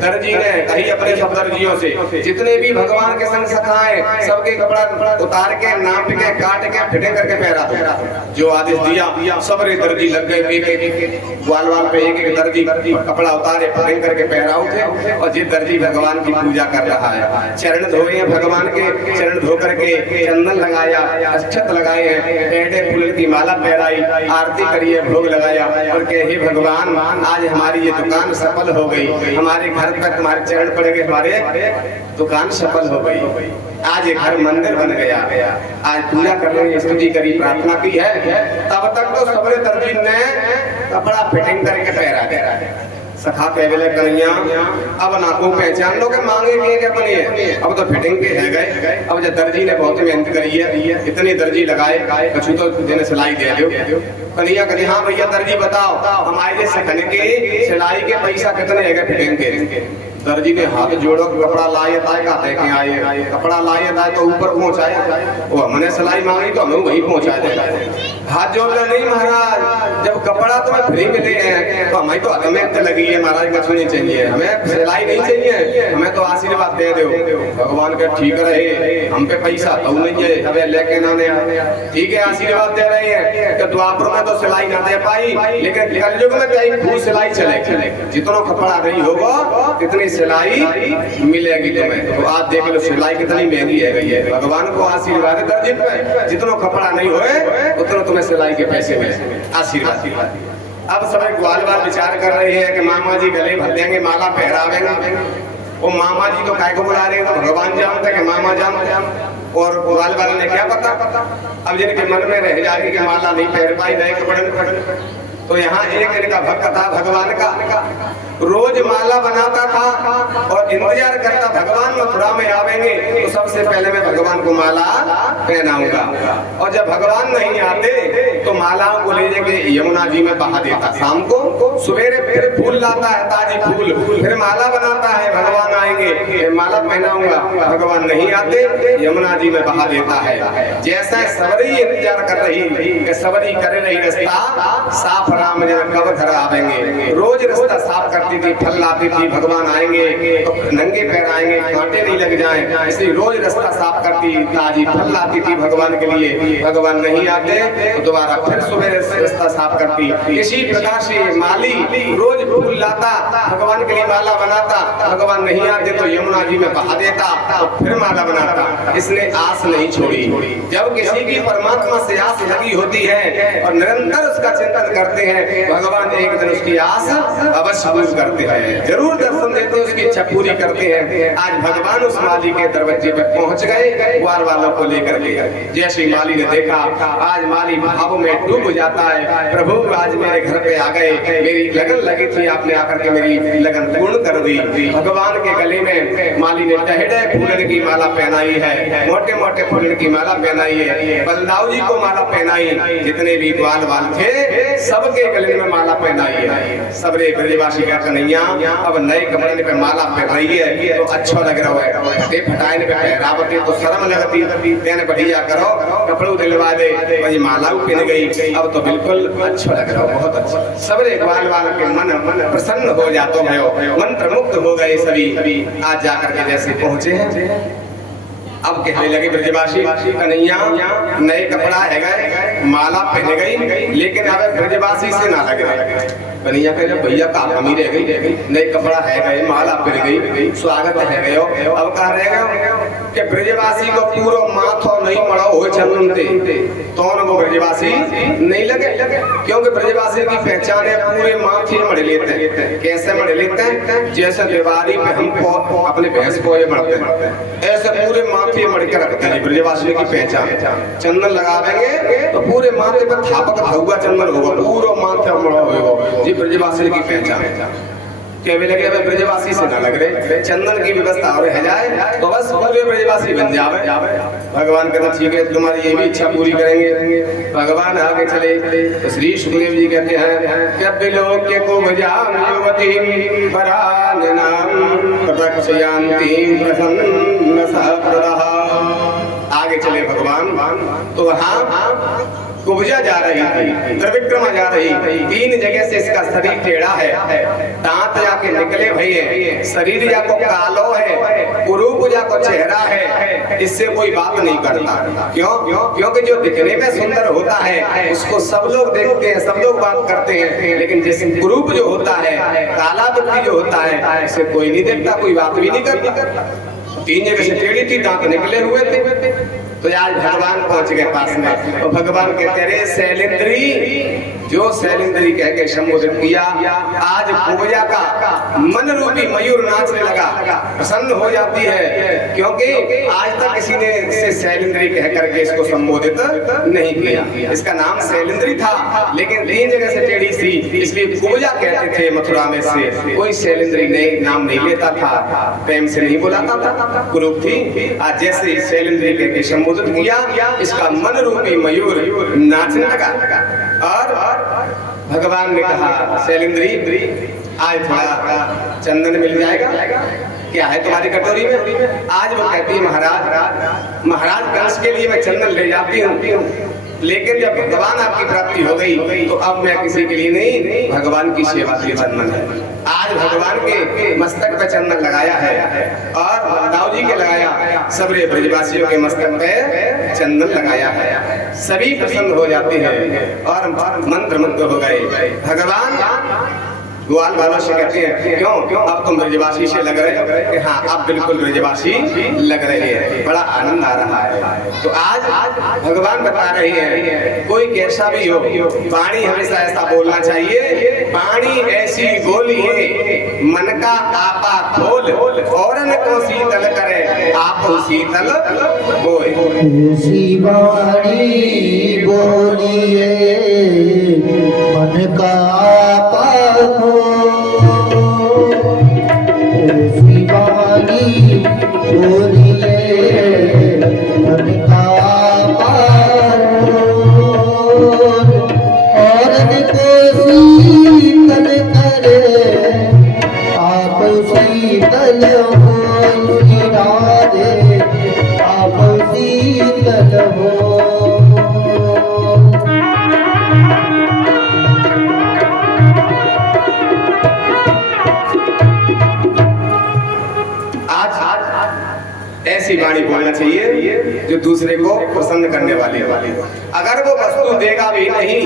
दर्जी ने कही अपने सब दर्जियों से जितने भी भगवान के संग सखाए सबके कपड़ा उतार के नाप के काट के फिटिंग करके पहरा दो। जो आदेश दिया सबरे दर्जी लग गए एक वाल वाल पे एक दर्जी कपड़ा उतारे फिटिंग करके पहरा उठे और जिस दर्जी भगवान की पूजा कर रहा है चरण धोए भगवान के चरण धो करके चंदन लगाया अक्षत लगाए हैं टेढ़े फूल की माला पहराई आरती करिए भोग लगाया और कहे हे भगवान आज हमारी ये दुकान सफल हो गई हमारे घर पर तुम्हारे चरण पड़ गए हमारे दुकान सफल हो गई। आज एक घर मंदिर बन गया आज पूजा करने की स्तुति करी प्रार्थना की है। तब तक तो सबरे दर्जी ने कपड़ा फिटिंग करके पहरा दे सखा कह बोले कन्हैया अब ना को पहचान लो के मांगे के अपने अब तो फिटिंग के है गए। अब जब दर्जी ने बहुत मेहनत करी है इतने दर्जी लगाए कछु तो देने सिलाई दे दो। कन्हैया कहते हाँ भैया दर्जी बताओ हमारे सखन के सिलाई के पैसा कितने है फिटिंग के दर्जी ने हाथ जोड़ो कि कपड़ा लाए था का देखे आए, कपड़ा लाए था तो ऊपर पहुंचाए, वो हमने सिलाई मांगी तो हमें वहीं पहुंचा दे। हाथ जोड़ ले, नहीं महाराज जब कपड़ा तुम्हें फ्री मिले हैं तो हमें तो हमें लगी है महाराज, कुछ नहीं चाहिए, हमें सिलाई नहीं चाहिए, हमें तो आशीर्वाद दे दो। भगवान का ठीक रहे, हम पे पैसा तो नहीं है, अबे लेके ना दे, ठीक है आशीर्वाद दे रहे हैं। तो द्वापर में तो सिलाई ना दे पाई, लेकिन कलयुग में कहीं खूब सिलाई चले, जितना कपड़ा नहीं होगा कितनी सिलाई मिलेगी तुम्हें। तो आप देख लो सिलाई कितनी महंगी है गई है। भगवान को आशीर्वाद है दर्जी पे, जितना कपड़ा नहीं होए उतना तुम्हें सिलाई के पैसे मिले, आशीर्वाद। अब सब ग्वाल बाल विचार कर रहे हैं कि मामा जी गले भर देंगे, माला पहरावेंगे। वो मामा जी तो काय को बुला रहे हैं, तो भगवान जानते कि मामा जानते, और ग्वाल वाले ने क्या पता। अब जिनके मन में रह जाएगी कि माला नहीं पहन पाई, नए कपड़े, तो यहाँ एक इनका भक्त था भगवान का, रोज माला बनाता था और इंतजार करता भगवान मथुरा में आवेंगे तो सबसे पहले मैं भगवान को माला पहनाऊंगा, और जब भगवान नहीं आते तो मालाओं को ले जाके यमुना जी में बहा देता। शाम को सवेरे फिर फूल लाता है, ताजी फूल, फिर माला बनाता है, भगवान आएंगे माला पहनाऊंगा, भगवान नहीं आते यमुना जी में बहा देता है। जैसा सबरी इंतजार कर रही, सबरी कर रही रास्ता साफ, राम जब कब घर आवेंगे, रोज रास्ता साफ करती थी, फल लाती थी, भगवान आएंगे तो नंगे पैर आएंगे, कांटे नहीं लग जाएं, इसलिए रोज रास्ता साफ करती, ताजी फल लाती थी भगवान के लिए। भगवान नहीं आते तो दोबारा फिर सुबह रास्ता साफ करती। इसी प्रकार से माली रोज फूल लाता, भगवान के लिए माला बनाता, भगवान नहीं आते तो यमुना जी में बहा देता, तो फिर माला बनाता। इसने आस नहीं छोड़ी। जब किसी की परमात्मा से आस लगी होती है और निरंतर उसका चिंतन करते हैं, भगवान एक दिन उसकी आस अवश्य पूरी करते हैं, जरूर दर्शन देते हैं, उसकी इच्छा पूरी करते हैं। आज भगवान उस माली के दरवाजे पे पहुंच गए ग्वाल वालों को लेकर के। जैसे माली ने देखा, आज माली भाव में डूब जाता है, प्रभु आज मेरे घर पे आ गए, मेरी लगन लगी थी, आपने आकर के मेरी लगन पूर्ण कर दी। भगवान के गले में माली ने टहडे फूलन की माला पहनाई है, मोटे मोटे फूलन की माला पहनाई है, बलदाऊ जी को माला पहनाई, जितने भी ग्वाल वाल थे सबके गले में माला पहनाई है। सबरे ब्रजवासी का कन्हैया अब नए कपड़े पे माला पहन रही है तो अच्छा लग रहा है, फटे फटाए पे पहरावती तो शर्म लगती, देने बढ़िया करो कपड़ों दिलवा दे, वही माला पहन गई, अब तो बिल्कुल अच्छा लग रहा है, बहुत अच्छा। सबरे ग्वाल वाल के मन प्रसन्न हो जाते हैं, मंत्र मुक्त हो गए सभी। आज जाकर के जैसे पहुंचे हैं, अब कहने लगे ब्रजवासी कन्हैया नए कपड़ा है गए, माला पहन गई, लेकिन अब ब्रजवासी से ना लग रहे। कन्हैया कह भैया का कमी रह गई, नए कपड़ा है गए, माला पहन गई, स्वागत है गयो, अब कह रहे गए कि ब्रजवासी को पूरा माथो नहीं मड़ो हो चलते तो वो ब्रजवासी नहीं लगे, क्योंकि ब्रजवासी की पहचान है पूरे माथे मड़ लेते हैं। कैसे मड़ लेते हैं? जैसे दिवाली पे हम अपने भैंस को ये मड़ते हैं, ऐसे पूरे माथे मड़ के रखते हैं। ब्रजवासी की पहचान चंदन लगावेंगे तो पूरे माथे पर थापक हुआ चंदन होगा, पूरा माथे मड़ा होगा, जी ब्रजवासी की पहचान। कहने लगे अब ब्रजवासी से ना लग रहे, चंदन की व्यवस्था और रह जाए तो बस पूरे ब्रजवासी बन जावे। भगवान कहते ठीक है तुम्हारी ये भी इच्छा पूरी करेंगे। भगवान आगे चले तो श्री सुखदेव जी कहते हैं कपिलोक्य को भजाम युवतीं पराननाम प्रदक्षयान्ति प्रसन्न सहप्रदः। आगे चले भगवान तो वहाँ कुब्जा जा रही थी, त्रिविक्रमा जा रही थी, 3 जगह से इसका शरीर टेढ़ा है, दांत जाके निकले भैया, शरीर जाको कालो है, कुरूप जाको चेहरा है, इससे कोई बात नहीं करता। क्यों? क्योंकि जो दिखने में सुंदर होता है उसको सब लोग देखते हैं, सब लोग बात करते हैं, लेकिन जैसे कुरूप जो होता है, काला व्यक्ति जो होता है, इसे कोई नहीं देखता, कोई बात भी नहीं करता। 3 जगह से टेढ़ी थी, दांत निकले हुए थे। तो आज भगवान पहुंच गए पास में, तो भगवान कहते रहे शैलेंद्री, जो शैलेंद्री कह के संबोधित किया, आज पूजा का मन रूपी मयूर नाचने लगा, प्रसन्न हो जाती है, क्योंकि आज तक किसी ने इसे शैलेंद्री कह करके इसको संबोधित नहीं किया। इसका नाम शैलेंद्री था, लेकिन 3 जगह से टेढ़ी थी, इसलिए पूजा कहते थे मथुरा में से, कोई शैलेंद्री नाम नहीं लेता था, प्रेम से नहीं बुलाता था, कुरूप थी। आज जैसे शैलेंद्री कह के संबोधित किया, इसका मन रूपी मयूर नाचने लगा। और भगवान ने कहा शैलेंद्री आज थोड़ा चंदन मिल जाएगा। क्या है तुम्हारी कटोरी में? आज वो कहती है महाराज कंस के लिए मैं चंदन ले जाती हूँ, लेकिन जब भगवान आपकी प्राप्ति हो गई तो अब मैं किसी के लिए नहीं, भगवान की सेवा के लिए चंदन है। आज भगवान के मस्तक पे चंदन लगाया है और बलदाव जी के लगाया, सबरे ब्रजवासियों के मस्तक पे चंदन लगाया है। सभी प्रसन्न हो जाते हैं और मंत्रमुग्ध हो गए। भगवान ग्वाल वालों से कहते हैं क्यों अब तुम ब्रजवासी से लग रहे हो? कि हाँ अब बिल्कुल ब्रजवासी लग रहे हैं, बड़ा आनंद आ रहा है। तो आज भगवान बता रहे हैं कोई कैसा भी हो, वाणी हमेशा ऐसा बोलना चाहिए, वाणी ऐसी बोलिए मन का आपा खोल, और न को शीतल करे आप शीतल होए। ऐसी वाणी बोलिए मन का आपा खोल, ऐसी वाणी बोलिए मन का आपा खोल, और को शीतल करे आप शीतल हो राधे, आप शीतल हो। ऐसी वाणी बोलना चाहिए जो दूसरे को प्रसन्न करने वाली हो। अगर वो वस्तु देगा भी नहीं,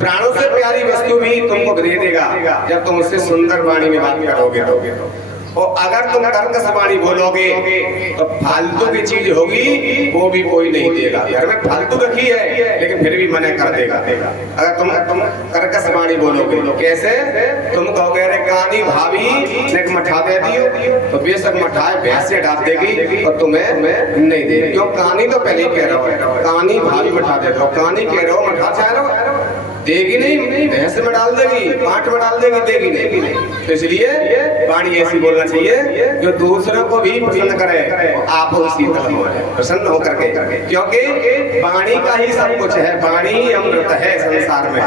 प्राणों से प्यारी वस्तु भी तुमको दे देगा जब तुम उससे सुंदर वाणी में बात करोगे तो। और अगर तुम कर्कश वाणी बोलोगे तो फालतू की चीज होगी वो भी कोई नहीं देगा। घर में फालतू रखी है लेकिन फिर भी मना कर देगा। अगर तुम कर्कश वाणी बोलोगे तो कैसे? तुम कहोगे अरे कानी भाभी ने मठा दे दियो, तो बेशक मठाए भैंस से डाल देगी और तुम्हें नहीं देगी। क्यों? कानी तो पहले कह रहा हो, कानी भाभी मठा दे दो, कानी कह रहे हो मठा चाह रहे हो, देगी नहीं, भैंस में डाल देगी, पाठ में डाल देगी, देगी नहीं। तो इसलिए वाणी ऐसी बोलना चाहिए जो दूसरों को भी प्रसन्न करे, आप शीतल हो प्रसन्न होकर के, क्योंकि वाणी का ही सब कुछ है। वाणी अमृत है संसार में।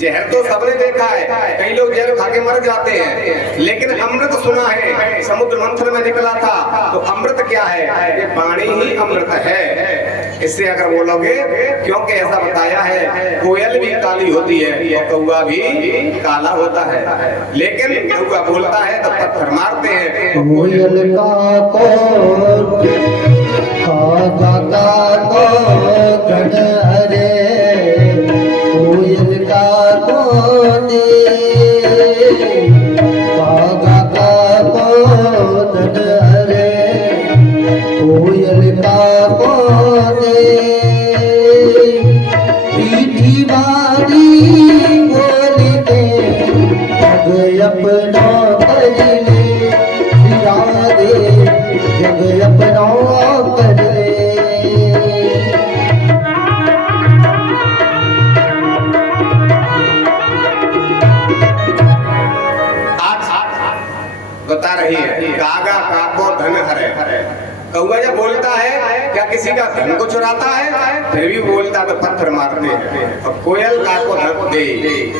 जहर तो सबने देखा है, कई लोग जहर खा के मर जाते हैं, लेकिन अमृत सुना है, समुद्र मंथन में निकला था। तो अमृत क्या है? ये वाणी ही अमृत है। इससे अगर बोलोगे, क्योंकि ऐसा बताया है कोयल भी काली होती है और कौवा भी काला होता है, लेकिन कौवा बोलता है तो पत्थर मारते हैं। कोयल का को गण हरे, कोयल का को दे, का को गण हरे, कोयल का को दे, मीठी वाणी बोल के जग अपना कर ले, राधे जग अपना कर ले। बता रही है कागा काको धन हरे। कौवा जब बोलता है क्या किसी का धन को चुराता है? फिर भी बोलता तो पत्थर मारते हैं। और कोयल काको धन दे,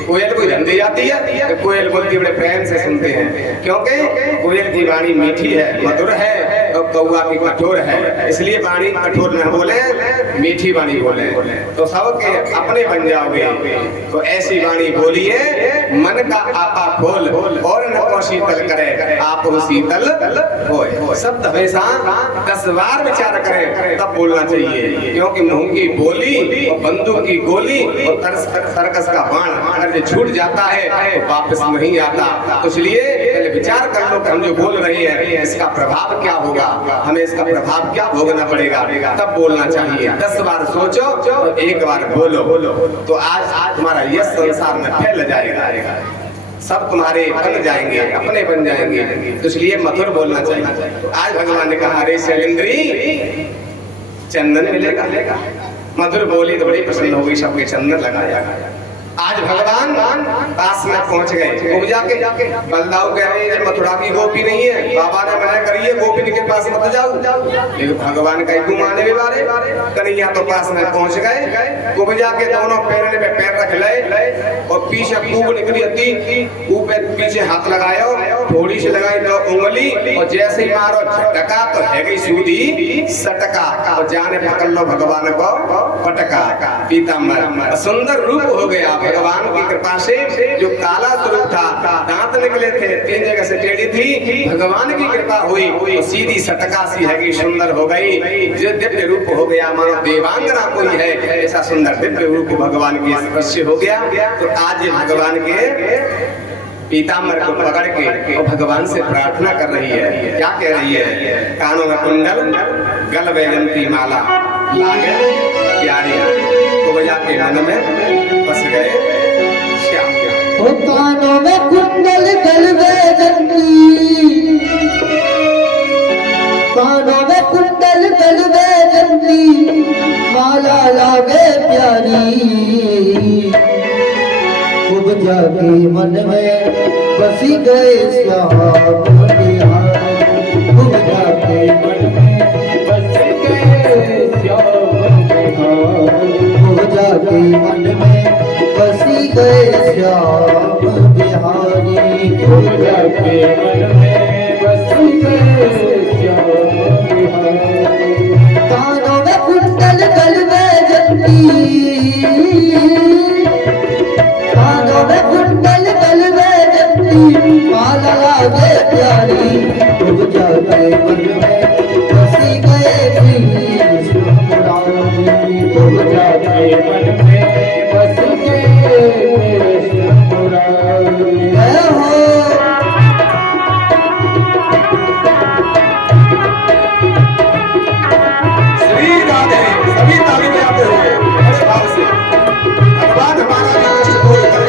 कोयल को धन दी जाती है तो कोयल बोलती बड़े प्रेम से सुनते हैं, क्योंकि कोयल की वाणी मीठी है, मधुर है, और कौवा की कठोर है। इसलिए वाणी कठोर न बोले, मीठी वाणी बोले तो सबके अपने बन जाओगे। तो ऐसी वाणी बोलिए मन का आपा खोल, और न को शीतल करे आप शीतल होए। शब्द हमेशा 10 बार विचार करें तब बोलना चाहिए, क्योंकि मुंह की बोली और बंदूक की गोली और सर्कस का बाण अगर ये छूट जाता है तो वापस नहीं आता। तो इसलिए पहले विचार कर लो कि हम जो बोल रहे हैं इसका प्रभाव क्या होगा, हमें इसका प्रभाव क्या भोगना पड़ेगा, तब बोलना चाहिए। 10 बार सोचो और 1 बार बोलो, तो आज तुम्हारा यश संसार में फैल जाएगा, सब तुम्हारे बन जाएंगे, अपने बन जाएंगे। तो इसलिए मधुर बोलना चाहिए। आज भगवान ने कहा अरे शैलेंद्री चंदन मिलेगा, मधुर बोली तो बड़ी प्रसन्न होगी, सबके चंदन लगाया। आज भगवान पास में पहुंच गए। वो जाके बलदाऊ कह रहे हैं मथुरा की गोपी नहीं है, बाबा ने मना करिए गोपी के पास मत जाओ, लेकिन भगवान का घुमाने के बारे कन्हैया तो पास में पहुंच गए। वो जाके दोनों पैर में पैर रख ले और पीछे खूब निकली थी, ऊपर पीछे हाथ लगाया, थोड़ी सी लगाई तो उंगली और जैसे ही मारो झटका तो है गई सूदी सटका और जाने पकड़ लो भगवान को पटका। पीताम्बर सुंदर रूप हो गया भगवान की कृपा से। जो काला स्वरूप था, दांत निकले थे, तीन जगह से टेढ़ी थी, भगवान की कृपा हुई तो सीधी सटका सी है सुंदर हो गई। जो दिव्य रूप हो गया मानो देवांगना कोई है, ऐसा सुंदर दिव्य रूप भगवान की स्पर्श हो गया। तो आज भगवान के पीताम्बर को पकड़ के और भगवान से प्रार्थना कर रही है। क्या कह रही है? कानों में कुंडल गल वैजंती माला लागे प्यारी, तो बजा के मन में बस गए श्याम के। ओ कानों में कुंडल गल वैजंती, कानों में कुंडल गल वैजंती माला लागे प्यारी। खूब जाके मन में बसी गए श्याम बिहारी। खूब जाके मन में बस गए श्याम बिहारी। खूब जाके मन में बसी गए श्याम बिहारी। खूब जाके मन में बस गए श्याम बिहारी। कानों में कुंडल गल वैजंती, कानों में कुंडल गल वैजंती माला लागे प्यारी। खूब जाके मन में बसी गए कृष्ण मुरारी। खूब जाके मन में बस गए कृष्ण मुरारी। जय हो श्री राधे। सभी ताली बजाते हुए बड़े भाव से भगवान हमारा भी कष्ट दूर करे।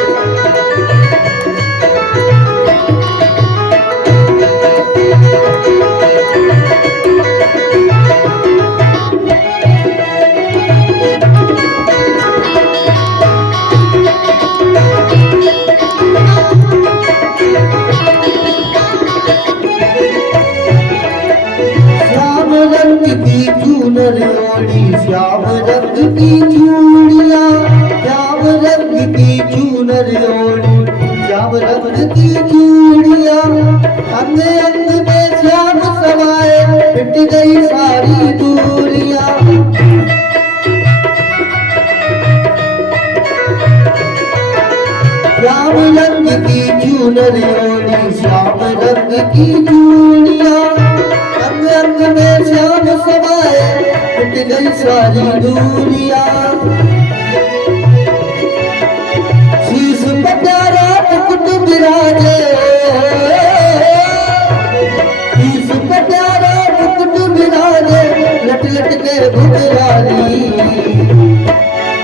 श्याम रंग की चूनर ओढ़ी, श्याम रंग की चूड़ियां, श्याम रंग की चूनर ओढ़ी, श्याम रंग की चूड़ियां। अंग अंग में श्याम समाए, मिट गई सारी दूरियां। श्याम रंग की चूनर ओढ़ी, श्याम रंग की चूड़ियां। अंग अंग में श्याम समाए, मिट गई सारी दूरियां। शीश पे प्यारा मुकुट विराजे, शीश पे प्यारा मुकुट विराजे, लट लट के घुघराली।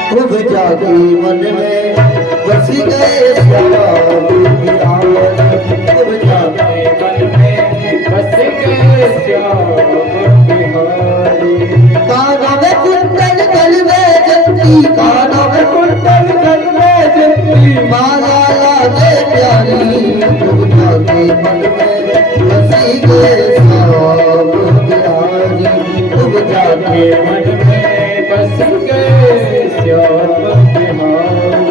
खूब जाके मन में बस गए श्याम बिहारी। खूब जाके मन में बस गए श्याम बिहारी। कानों में कुंडल गल वैजंती, कानों में कुंडल गल वैजंती माला लागे प्यारी। खूब जाके मन में बसी गए श्याम बिहारी। खूब जाके मन में बस गए श्याम बिहारी।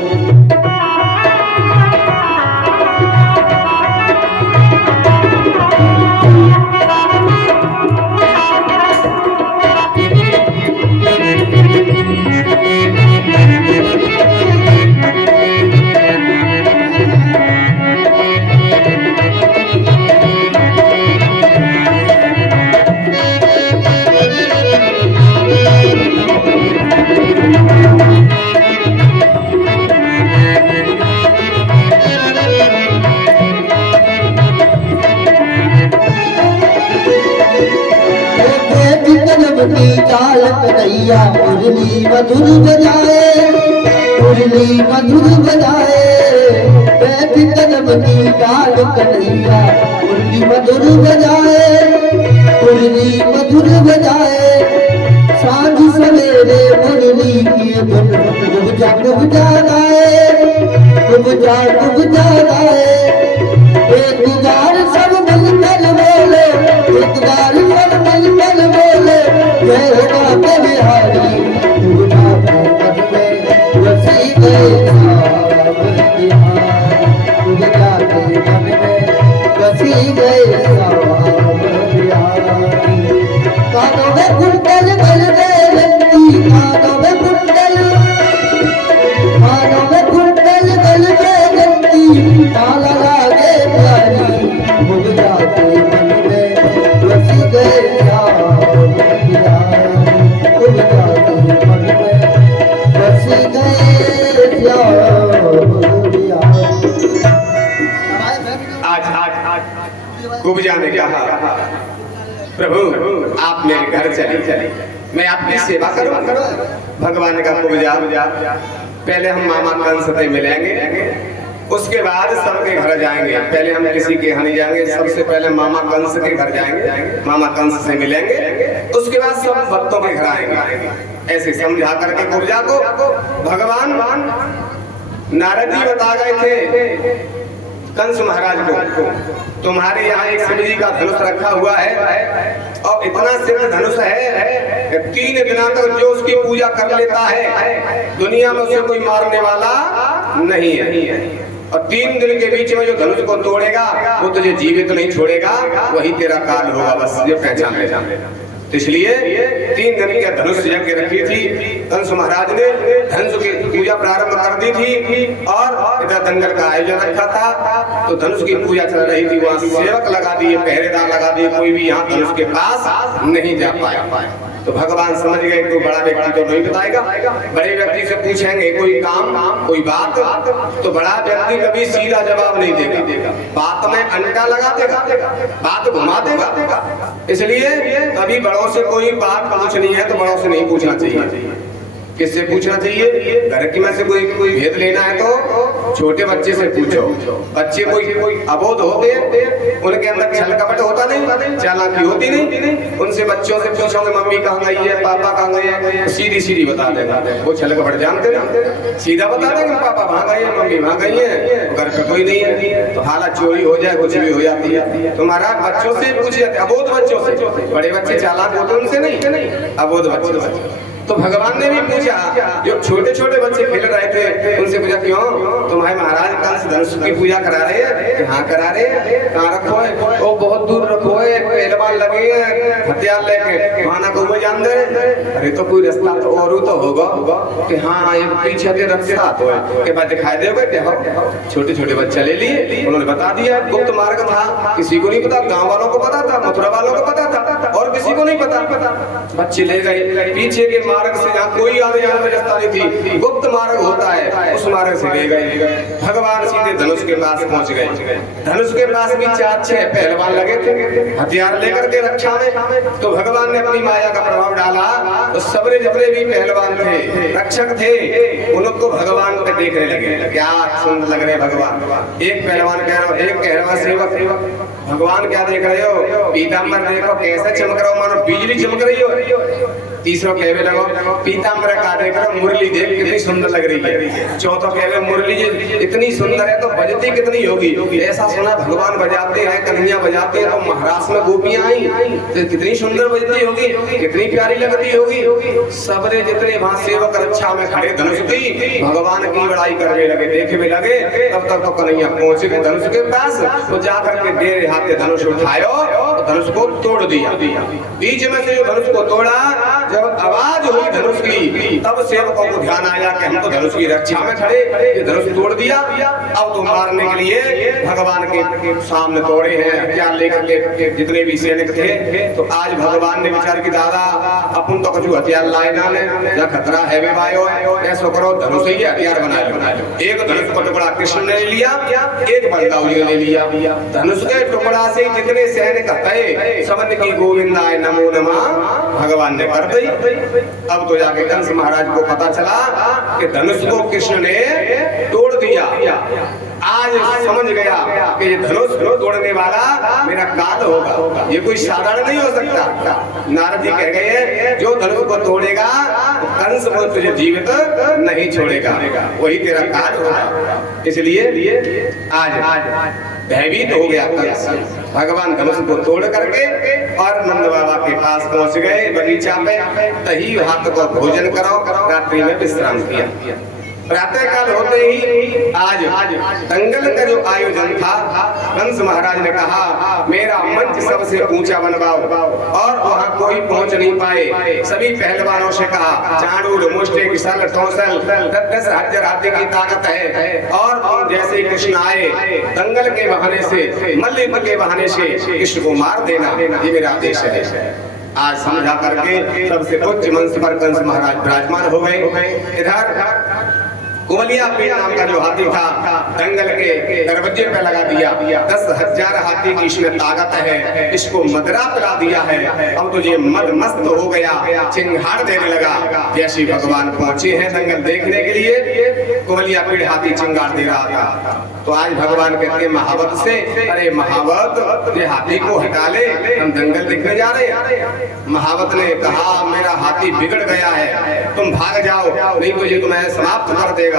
की चाल कन्हैया मुरली मधुर बजाए, मुरली मधुर बजाए। बैठ कदम की चाल कन्हैया मुरली मधुर बजाए, मुरली मधुर बजाए। सांझ सवेरे मुरली की धुन जग जगाए, डूब जाता है। एक बार सब मिलकर बोले, एक बार सब मिलकर बोले, जय हो बाबे बिहारी। डूब जाते मन में बसी गए सावन बिहारी, डूब जाते मन में बसी गए सावन बिहारी। कानों में कुंडल बल बेलती, कानों में कुंडल, कानों में कुंडल बल बेलती, माला लागे प्यारी। डूब जाते मन में बसी गए सावन बिहारी, डूब जाते मन में बसी गए सावन बिहारी। आज कुब्जा ने कहा, प्रभु आप मेरे घर चले, मैं आपकी सेवा करूं। भगवान का कुब्जा, पहले हम मामा कंस से मिलेंगे, उसके बाद सबके घर जाएंगे। पहले हम किसी के यहाँ नहीं जाएंगे, सबसे पहले मामा कंस के घर जाएंगे, मामा कंस से मिलेंगे, उसके बाद सब भक्तों के घर आएंगे। ऐसे समझा करके कुब्जा को भगवान नारद जी बता गए थे कंस महाराज को, तुम्हारे यहाँ एक शिव जी का धनुष रखा हुआ है और इतना सिद्ध धनुष है कि 3 दिनों तक जो उसकी पूजा कर लेता है दुनिया में उसे कोई मारने वाला नहीं है। और 3 दिन के बीच में जो धनुष को तोड़ेगा वो तुझे जीवित नहीं छोड़ेगा, वही तेरा काल होगा, बस ये पहचान लेना। तो इसलिए 3 दिन के धनुष यज्ञ रखी थी। कंस महाराज ने धनुष की पूजा प्रारंभ कर दी थी और इधर दंगल का आयोजन रखा था, तो धनुष की पूजा चल रही थी। वहाँ सेवक लगा दिए, पहरेदार लगा दिए, कोई भी यहाँ धनुष के पास नहीं जा पाया। तो भगवान समझ गए कोई बड़ा व्यक्ति तो नहीं बताएगा, बड़े व्यक्ति से पूछेंगे कोई काम कोई बात, तो बड़ा व्यक्ति कभी सीधा जवाब नहीं देगा, बात में अंटा लगा देगा, बात घुमा देगा। इसलिए कभी बड़ों से कोई बात पूछनी है तो बड़ों से नहीं पूछना चाहिए। किससे पूछना चाहिए? घर की में से कोई भेद लेना है तो छोटे बच्चे से पूछो। बच्चे कोई अबोध होते हैं, उनके अंदर छल कपट होता नहीं, चालाकी होती नहीं। उनसे बच्चों से पूछोगे मम्मी कहाँ गई है, पापा कहाँ गए हैं, सीधी सीधी बता देगा। वो छल कपट जानते ना, सीधा बता देंगे पापा वहाँ गए हैं, मम्मी वहाँ गई है, घर पे कोई नहीं है। तो हालत चोरी हो जाए, कुछ भी हो जाती है। तुम्हारा बच्चों से पूछ जाते, अबोध बच्चों से। बड़े बच्चे चालाक होते उनसे नहीं, अबोध बच्चों से। तो भगवान ने भी पूछा, जो छोटे छोटे बच्चे खेल रहे थे उनसे पूछा, क्यों तुम्हारे महाराज कंस धनुष की पूजा करा रहे हैं? हाँ करा रहे हैं। कहाँ रखो है? वो बहुत दूर रखो है, पहलवान लगे हैं हथियार लेके, वहां को वो जान दे। अरे तो कोई रास्ता तो और तो होगा कि हाँ एक पीछे के रास्ता तो है के बाद दिखाई देगा क्या? छोटे छोटे बच्चे ले लिए, उन्होंने बता दिया। गुप्त मार्ग था, किसी को नहीं पता, गाँव वालों को पता था, मथुरा वालों को पता था, और किसी को नहीं पता। बच्चे ले गए पीछे के मार्ग से, जहाँ कोई आने जाने में रास्ता नहीं थी, गुप्त मार्ग होता है, उस मार्ग से ले गए। भगवान सीधे धनुष के पास पहुंच गए। धनुष के पास भी 4-6 पहलवान लगे थे हथियार लेकर के रक्षा में। तो भगवान ने अपनी माया का प्रभाव डाला, तो सबरे जबरे भी पहलवान थे, रक्षक थे, उनको भगवान को देखने लगे, क्या सुंदर लग रहे भगवान। एक पहलवान कह रहा, एक कह रहा सेवक, भगवान क्या देख रहे हो? पीताम्बर देखो कैसे चमक रहा हो, मानो बिजली चमक रही हो। तीसरा कहने लगो, पीताम्बर का देख रहा, मुरली देख कितनी सुंदर लग रही है। चौथा कहवे, मुरली इतनी सुंदर है तो बजती कितनी होगी। ऐसा सुना भगवान बजाते हैं, कन्हैया बजाते हैं, तो महाराष्ट्र में गोपियां आई तो कितनी सुंदर बजती होगी, कितनी प्यारी लगती होगी। सबरे जितने वहां सेवक रक्षा में खड़े धनुष की भगवान की बड़ाई करने लगे, देखने लगे। तब तक तो कन्हैया पहुंच गए धनुष के पास, तो जाकर के देर हाथ धनुष उठायो, धनुष को तोड़ दिया। बीच में से धनुष को तोड़ा, जब आवाज हुई धनुष की, तब सेवकों को ध्यान आया कि हम तो धनुष की रक्षा में खड़े, ये धनुष तोड़ दिया। अब तो मारने के लिए भगवान के सामने तोड़े हैं हथियार लेकर के जितने भी सैनिक थे। तो आज भगवान ने विचार की, दादा अपन तो कुछ हथियार लाए ना ले, या खतरा है वे वायो, ऐसा करो धनुष ही हथियार बना लो। एक धनुष का टुकड़ा कृष्ण ने लिया, एक बलदाऊ जी ने लिया। धनुष के टुकड़ा से जितने सैनिक थे सबन की गोविंदाय नमो नमः भगवान ने कर दी। अब तो जाके कंस महाराज को पता चला कि धनुष को कृष्ण ने तोड़ दिया। आज समझ गया कि ये धनुष तोड़ने वाला मेरा काल होगा, ये कोई साधारण नहीं हो सकता। नारद जी कह गए जो धनुष को तोड़ेगा कंस वो तुझे जीवित नहीं छोड़ेगा, वही तेरा काल होगा। इसलिए आज भयभीत हो गया कंस। भगवान धनुष को तोड़ करके और नंद बाबा के पास पहुंच गए बगीचा पे। तही हाथ को भोजन कराओ, रात्रि में विश्राम किया। प्रातः काल होते ही आज दंगल का जो आयोजन था, कंस महाराज ने कहा मेरा मंच सबसे ऊंचा बनवाओ, और वहां कोई पहुंच नहीं पाए। सभी पहलवानों से कहा चाणूर मुष्टि किसल टोसल 10,000 हाथी की ताकत है, और जैसे कृष्ण आए दंगल के बहाने से, मल्ल के बहाने से कृष्ण को मार देना, ये मेरा आदेश है। आज समझा करके सबसे उच्च मंच पर कंस महाराज विराजमान हो गए। इधर कुवलिया पीर नाम का जो हाथी था दंगल के दरवाजे पे लगा दिया। 10,000 हाथी की इसमें ताकत है, इसको मदरा पिला दिया है। अब तो ये मद मस्त हो गया, चिंगाड़ देने लगा। जैसे भगवान पहुंचे हैं दंगल देखने के लिए, कुवलिया पीर हाथी चिंगाड़ दे रहा था। तो आज भगवान कहते हैं महावत से, अरे महावत ये हाथी को हटा ले, हम दंगल देखने जा रहे हैं। महावत ने कहा मेरा हाथी बिगड़ गया है, तुम भाग जाओ, नहीं तो ये तुम्हें समाप्त कर देगा।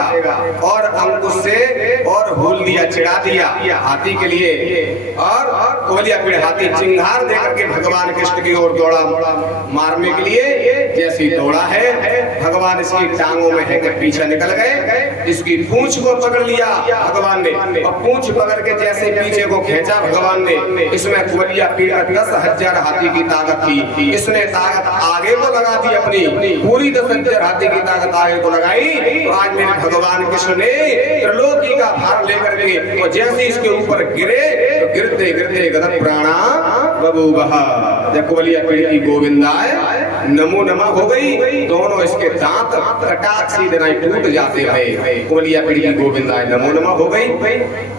और अंकुश से और होल दिया, चिढ़ा दिया हाथी के लिए। और कुवलिया पीड़ हाथी चिंगार देकर के भगवान कृष्ण की ओर दौड़ा मारने के लिए। जैसे दौड़ा है भगवान इसकी टांगों में है कि पीछे निकल गए, इसकी पूंछ को पकड़ लिया भगवान ने, और पूंछ पकड़ के जैसे पीछे को खींचा भगवान ने। इसमें कुवलिया पीड़ 10,000 हाथी की ताकत थी, इसने ताकत आगे को लगा दी, अपनी पूरी 10,000 हाथी की ताकत आगे को लगाई। तो आज मेरे भगवान कृष्ण ने त्रिलोकी का भार लेकर के और जैसे इसके ऊपर गिरे तो गिरते गिरते गदन प्राणा बबूबह। जब कुवलिया पीड़ की गोविंदाय नमो नमः हो गई, दोनों इसके दांत कटाक सीधे नहीं टूट जाते हैं। कुवलिया पीड़ की गोविंदाय नमो नमः हो गई।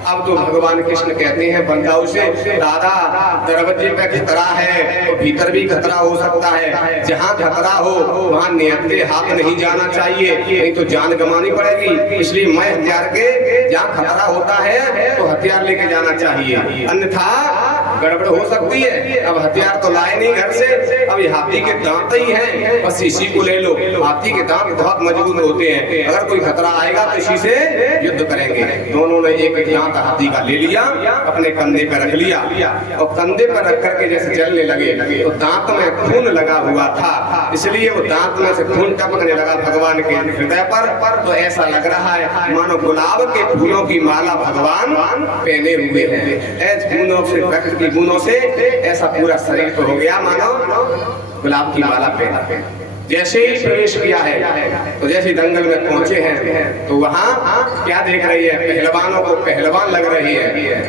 अब तो भगवान कृष्ण कहते हैं बंदाऊ से, दादा दरवाजे पे खतरा है तो भीतर भी खतरा हो सकता है, जहाँ खतरा हो वहाँ निहत्थे हाथ नहीं जाना चाहिए, नहीं तो जान गंवानी पड़ेगी। इसलिए मैं हथियार के जहाँ खतरा होता है तो हथियार लेके जाना चाहिए, अन्यथा गड़बड़ हो सकती है। अब हथियार तो लाए नहीं घर से, अब ये हाथी के दांत ही हैं, बस इसी को ले लो। हाथी के दांत बहुत मजबूत होते हैं, अगर कोई खतरा आएगा तो इसी से युद्ध करेंगे। दोनों ने एक दांत हाथी का ले लिया, अपने कंधे पर रख लिया, और कंधे पर रख करके जैसे चलने लगे तो दांत में खून लगा हुआ था, इसलिए वो दांत में से खून टपकने लगा भगवान के हृदय पर। तो ऐसा लग रहा है मानो गुलाब के फूलों की माला भगवान पहने हुए हैं। ऐसे फूलों से प्रकृति की गुणों से ऐसा पूरा शरीर तो हो गया मानो गुलाब की माला पहना। जैसे ही प्रवेश किया है तो जैसे दंगल में पहुंचे हैं तो वहाँ क्या देख रही है, पहलवानों को पहलवान लग रही है।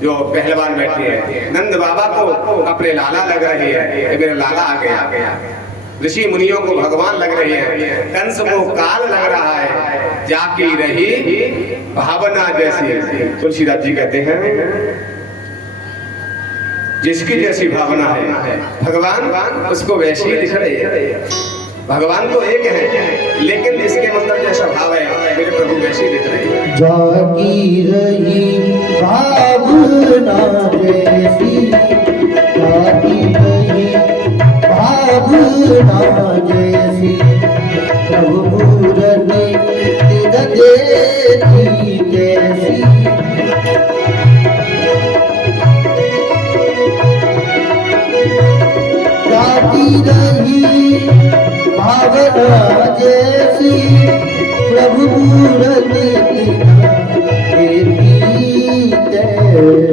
जो पहलवान बैठे हैं नंद बाबा को अपने लाला लग रहे हैं, मेरा लाला आ गया। ऋषि मुनियों को भगवान लग रहे हैं, कंस को काल लग रहा है, जाकी रही भावना जैसी। तुलसीदास जी कहते हैं जिसकी जैसी भावना है भगवान उसको वैसी ही दिख रही है। भगवान तो एक है लेकिन जिसके अंदर जैसा भाव है मेरे प्रभु वैसी दिख रही है। जाकी रही भावना जैसी, जाकी रही भावना जैसी, प्रभु मूरति देखी कैसी। जाकी रही भावना जैसी, प्रभु मूरति देखी कैसी।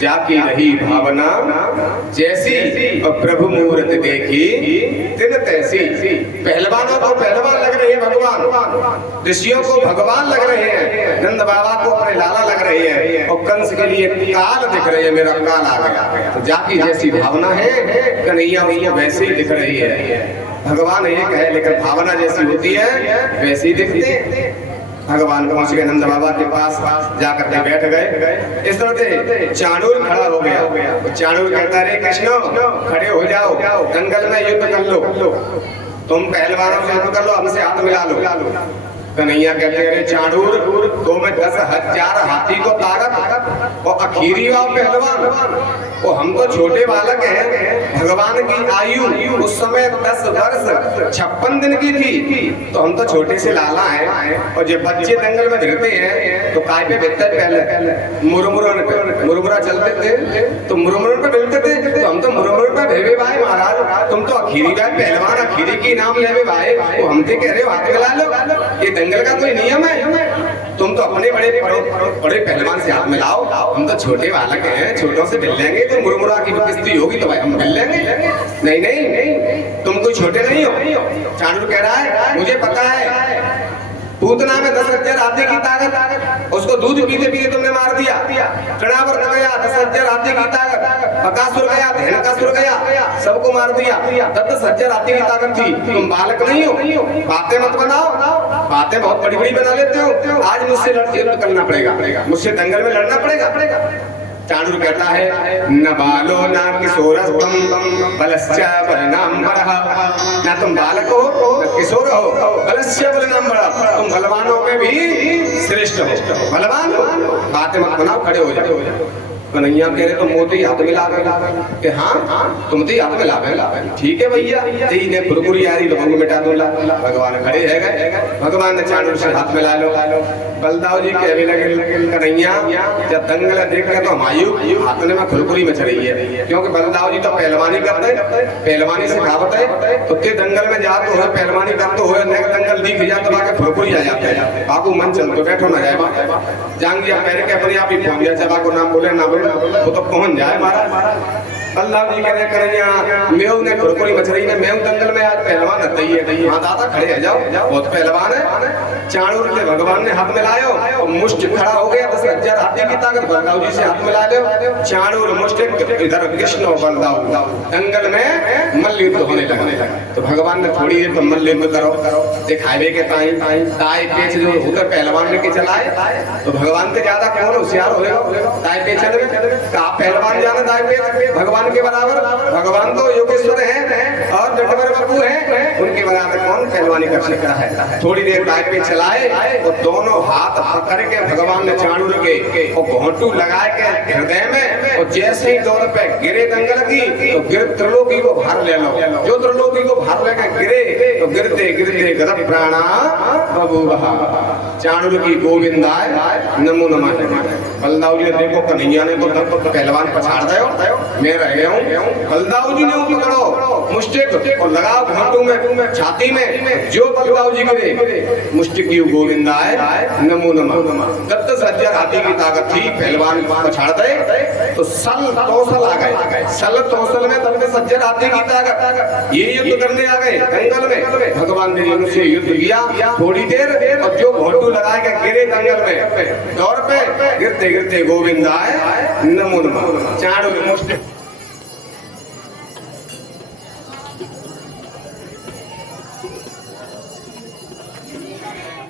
जाकी रही भावना जैसी और प्रभु मूर्त देखी तिन तैसी। पहलवानों को पहलवान लग रहे हैं भगवान, ऋषियों को भगवान लग रहे हैं, नंद बाबा को अपने लाला लग रहे हैं, और कंस के लिए काल दिख रहे हैं, मेरा काल आ गया। तो जाकी जैसी भावना है, कन्हैया उसको वैसे ही दिख रही है। भगवान एक है लेकिन भावना जैसी होती है वैसे ही दिखते हैं। भगवान पहुंच गए नंद बाबा के पास, जाकर के बैठ गए। इस तरह से चाणूर खड़ा हो गया। चाणूर कहता है कृष्ण खड़े हो जाओ, दंगल में युद्ध कर लो, तुम पहलवानों से युद्ध कर लो, हमसे हाथ मिला लो। कन्हैया कहते अरे चाणूर तो में 10,000 हाथी को ताकत और अखीरी वाव पहलवान वो हम तो छोटे बालक हैं। भगवान की आयु उस समय 10 वर्ष 56 दिन की थी, तो हम तो छोटे से लाला हैं। और जब बच्चे दंगल में भिड़ते हैं तो काय पे भिड़ते पहले मुरमुरा चलते थे, तो मुरमुर पे भिड़ते थे, तो हम तो मुरमुर पे भेवे भाई महाराज तुम तो अखीरी का पहलवान अखीरी की नाम लेवे भाई, वो हम कह रहे हो हाथ मिला लो, ये दंगल का कोई नियम है। तुम तो अपने बड़े पहलवान से हाथ मिलाओ, हम तो छोटे बालक हैं, छोटों से मिल लेंगे। तो मुरमुरा की किस्ती होगी तो भाई हम मिल लेंगे। नहीं नहीं तुम कोई छोटे नहीं हो। चाणूर कह रहा है मुझे पता है पूतना में 10,000 हाथी की ताकत, उसको दूध पीते पीते तुमने मार दिया। कणावर गया 10,000 हाथी की ताकत, बकासुर गया, धेनुकासुर गया, सबको मार दिया। 10,000 हाथी की ताकत थी, तुम बालक नहीं हो। बातें मत बनाओ, बातें बहुत बड़ी बड़ी बना लेते हो। आज मुझसे युद्ध करना पड़ेगा, मुझसे दंगल में लड़ना पड़ेगा। चाणूर कहता है न बालो न किशोरस्तम बलश्च बलनाम्बरः, ना तुम बालक हो न किशोर हो, बलश्च बलनाम्बरः, तुम बलवानों में भी श्रेष्ठ हो, बलवान हो। बातें मत बनाओ, खड़े हो जाओ। कन्हैया कह रहे तो मोती हाथ मिला के हाँ तुम तो हाथ मिला। ठीक है भैया, ने फुरफुरी आ रही लवंग मिटा दूंगा। भगवान खड़े है गए, भगवान ने चाणूर से हाथ मिला लो। बलदाव जी कहने लगे कन्हैया जब दंगल देख रहे तो हम आयु हाथ में फुरफुरी मच रही है, क्योंकि बलदाव जी तो पहलवानी करते, पहलवानी सिखावत है। तो ते दंगल में जा तो पहलवानी करते हुए दंगल दिख जा तो बाकी फुरफुरी आ जाते हैं। बाबू मन चल तो बैठो ना जाए जांगिया पैर के अपने आप ही पहुंच जाए, जब आपको नाम बोले ना वो तो पहुंच जाए महाराज। अल्लाह जी कह रहे कन्हैया मेव ने फुरफुरी मच रही है, मेव दंगल में आज पहलवान है। हाँ दादा खड़े है जाओ, बहुत पहलवान है। चाणूर से भगवान ने हाथ मिलायो और मुष्ट खड़ा हो गया। 10,000 हाथी की ताकत बलदाव जी से हाथ मिला दो। चाणूर मुष्ट इधर कृष्ण और बलदाव दंगल में मल्ल युद्ध होने लगा। तो भगवान ने थोड़ी देर तो मल्ल युद्ध करो दिखावे के ताई पेच जो उधर पहलवान ने के चलाए, तो भगवान से ज्यादा कौन होशियार होगा ताई पेचन में? का पहलवान जाने दाई पेच भगवान के बराबर? भगवान तो योगेश्वर हैं और डटवर बाबू हैं, उनके बराबर कौन पहलवानी कर सकता है। थोड़ी देर दाई पे चलाए और दोनों हाथ पकड़ के भगवान ने चाणूर के और घोंटू लगाए के हृदय में, और जैसे ही दौड़ पे गिरे दंगल की तो गिर त्रिलोकी को भार ले लो। जो त्रिलोकी को भार लेकर गिरे तो गिरते गिरते गद प्राणा बभूवः। चाणूर की गोविंदाय नमो नमः। बलदाव जी देखो कन्हैया ने तो पहलवान पछाड़ दो, मैं रह गया हूँ। बलदाव जी ने पकड़ो मुष्टिक और लगाओ घोंटू में छाती में, जो बलदाव जी गिरे मुष्टिक की गोविंदाय नमो नमः। 10,000 हाथी की ताकत थी, पहलवान पछाड़ दे तो सल तौसल आ गए। सल तौसल में 10,000 हाथी की ताकत, ये युद्ध करने आ गए दंगल में। भगवान ने उनसे युद्ध किया थोड़ी देर, और जो घोंटू लगाए के गिरे दंगल में दौड़ पे गिरते गिरते गोविंदाय नमो नमः। चाणूर मुष्टिक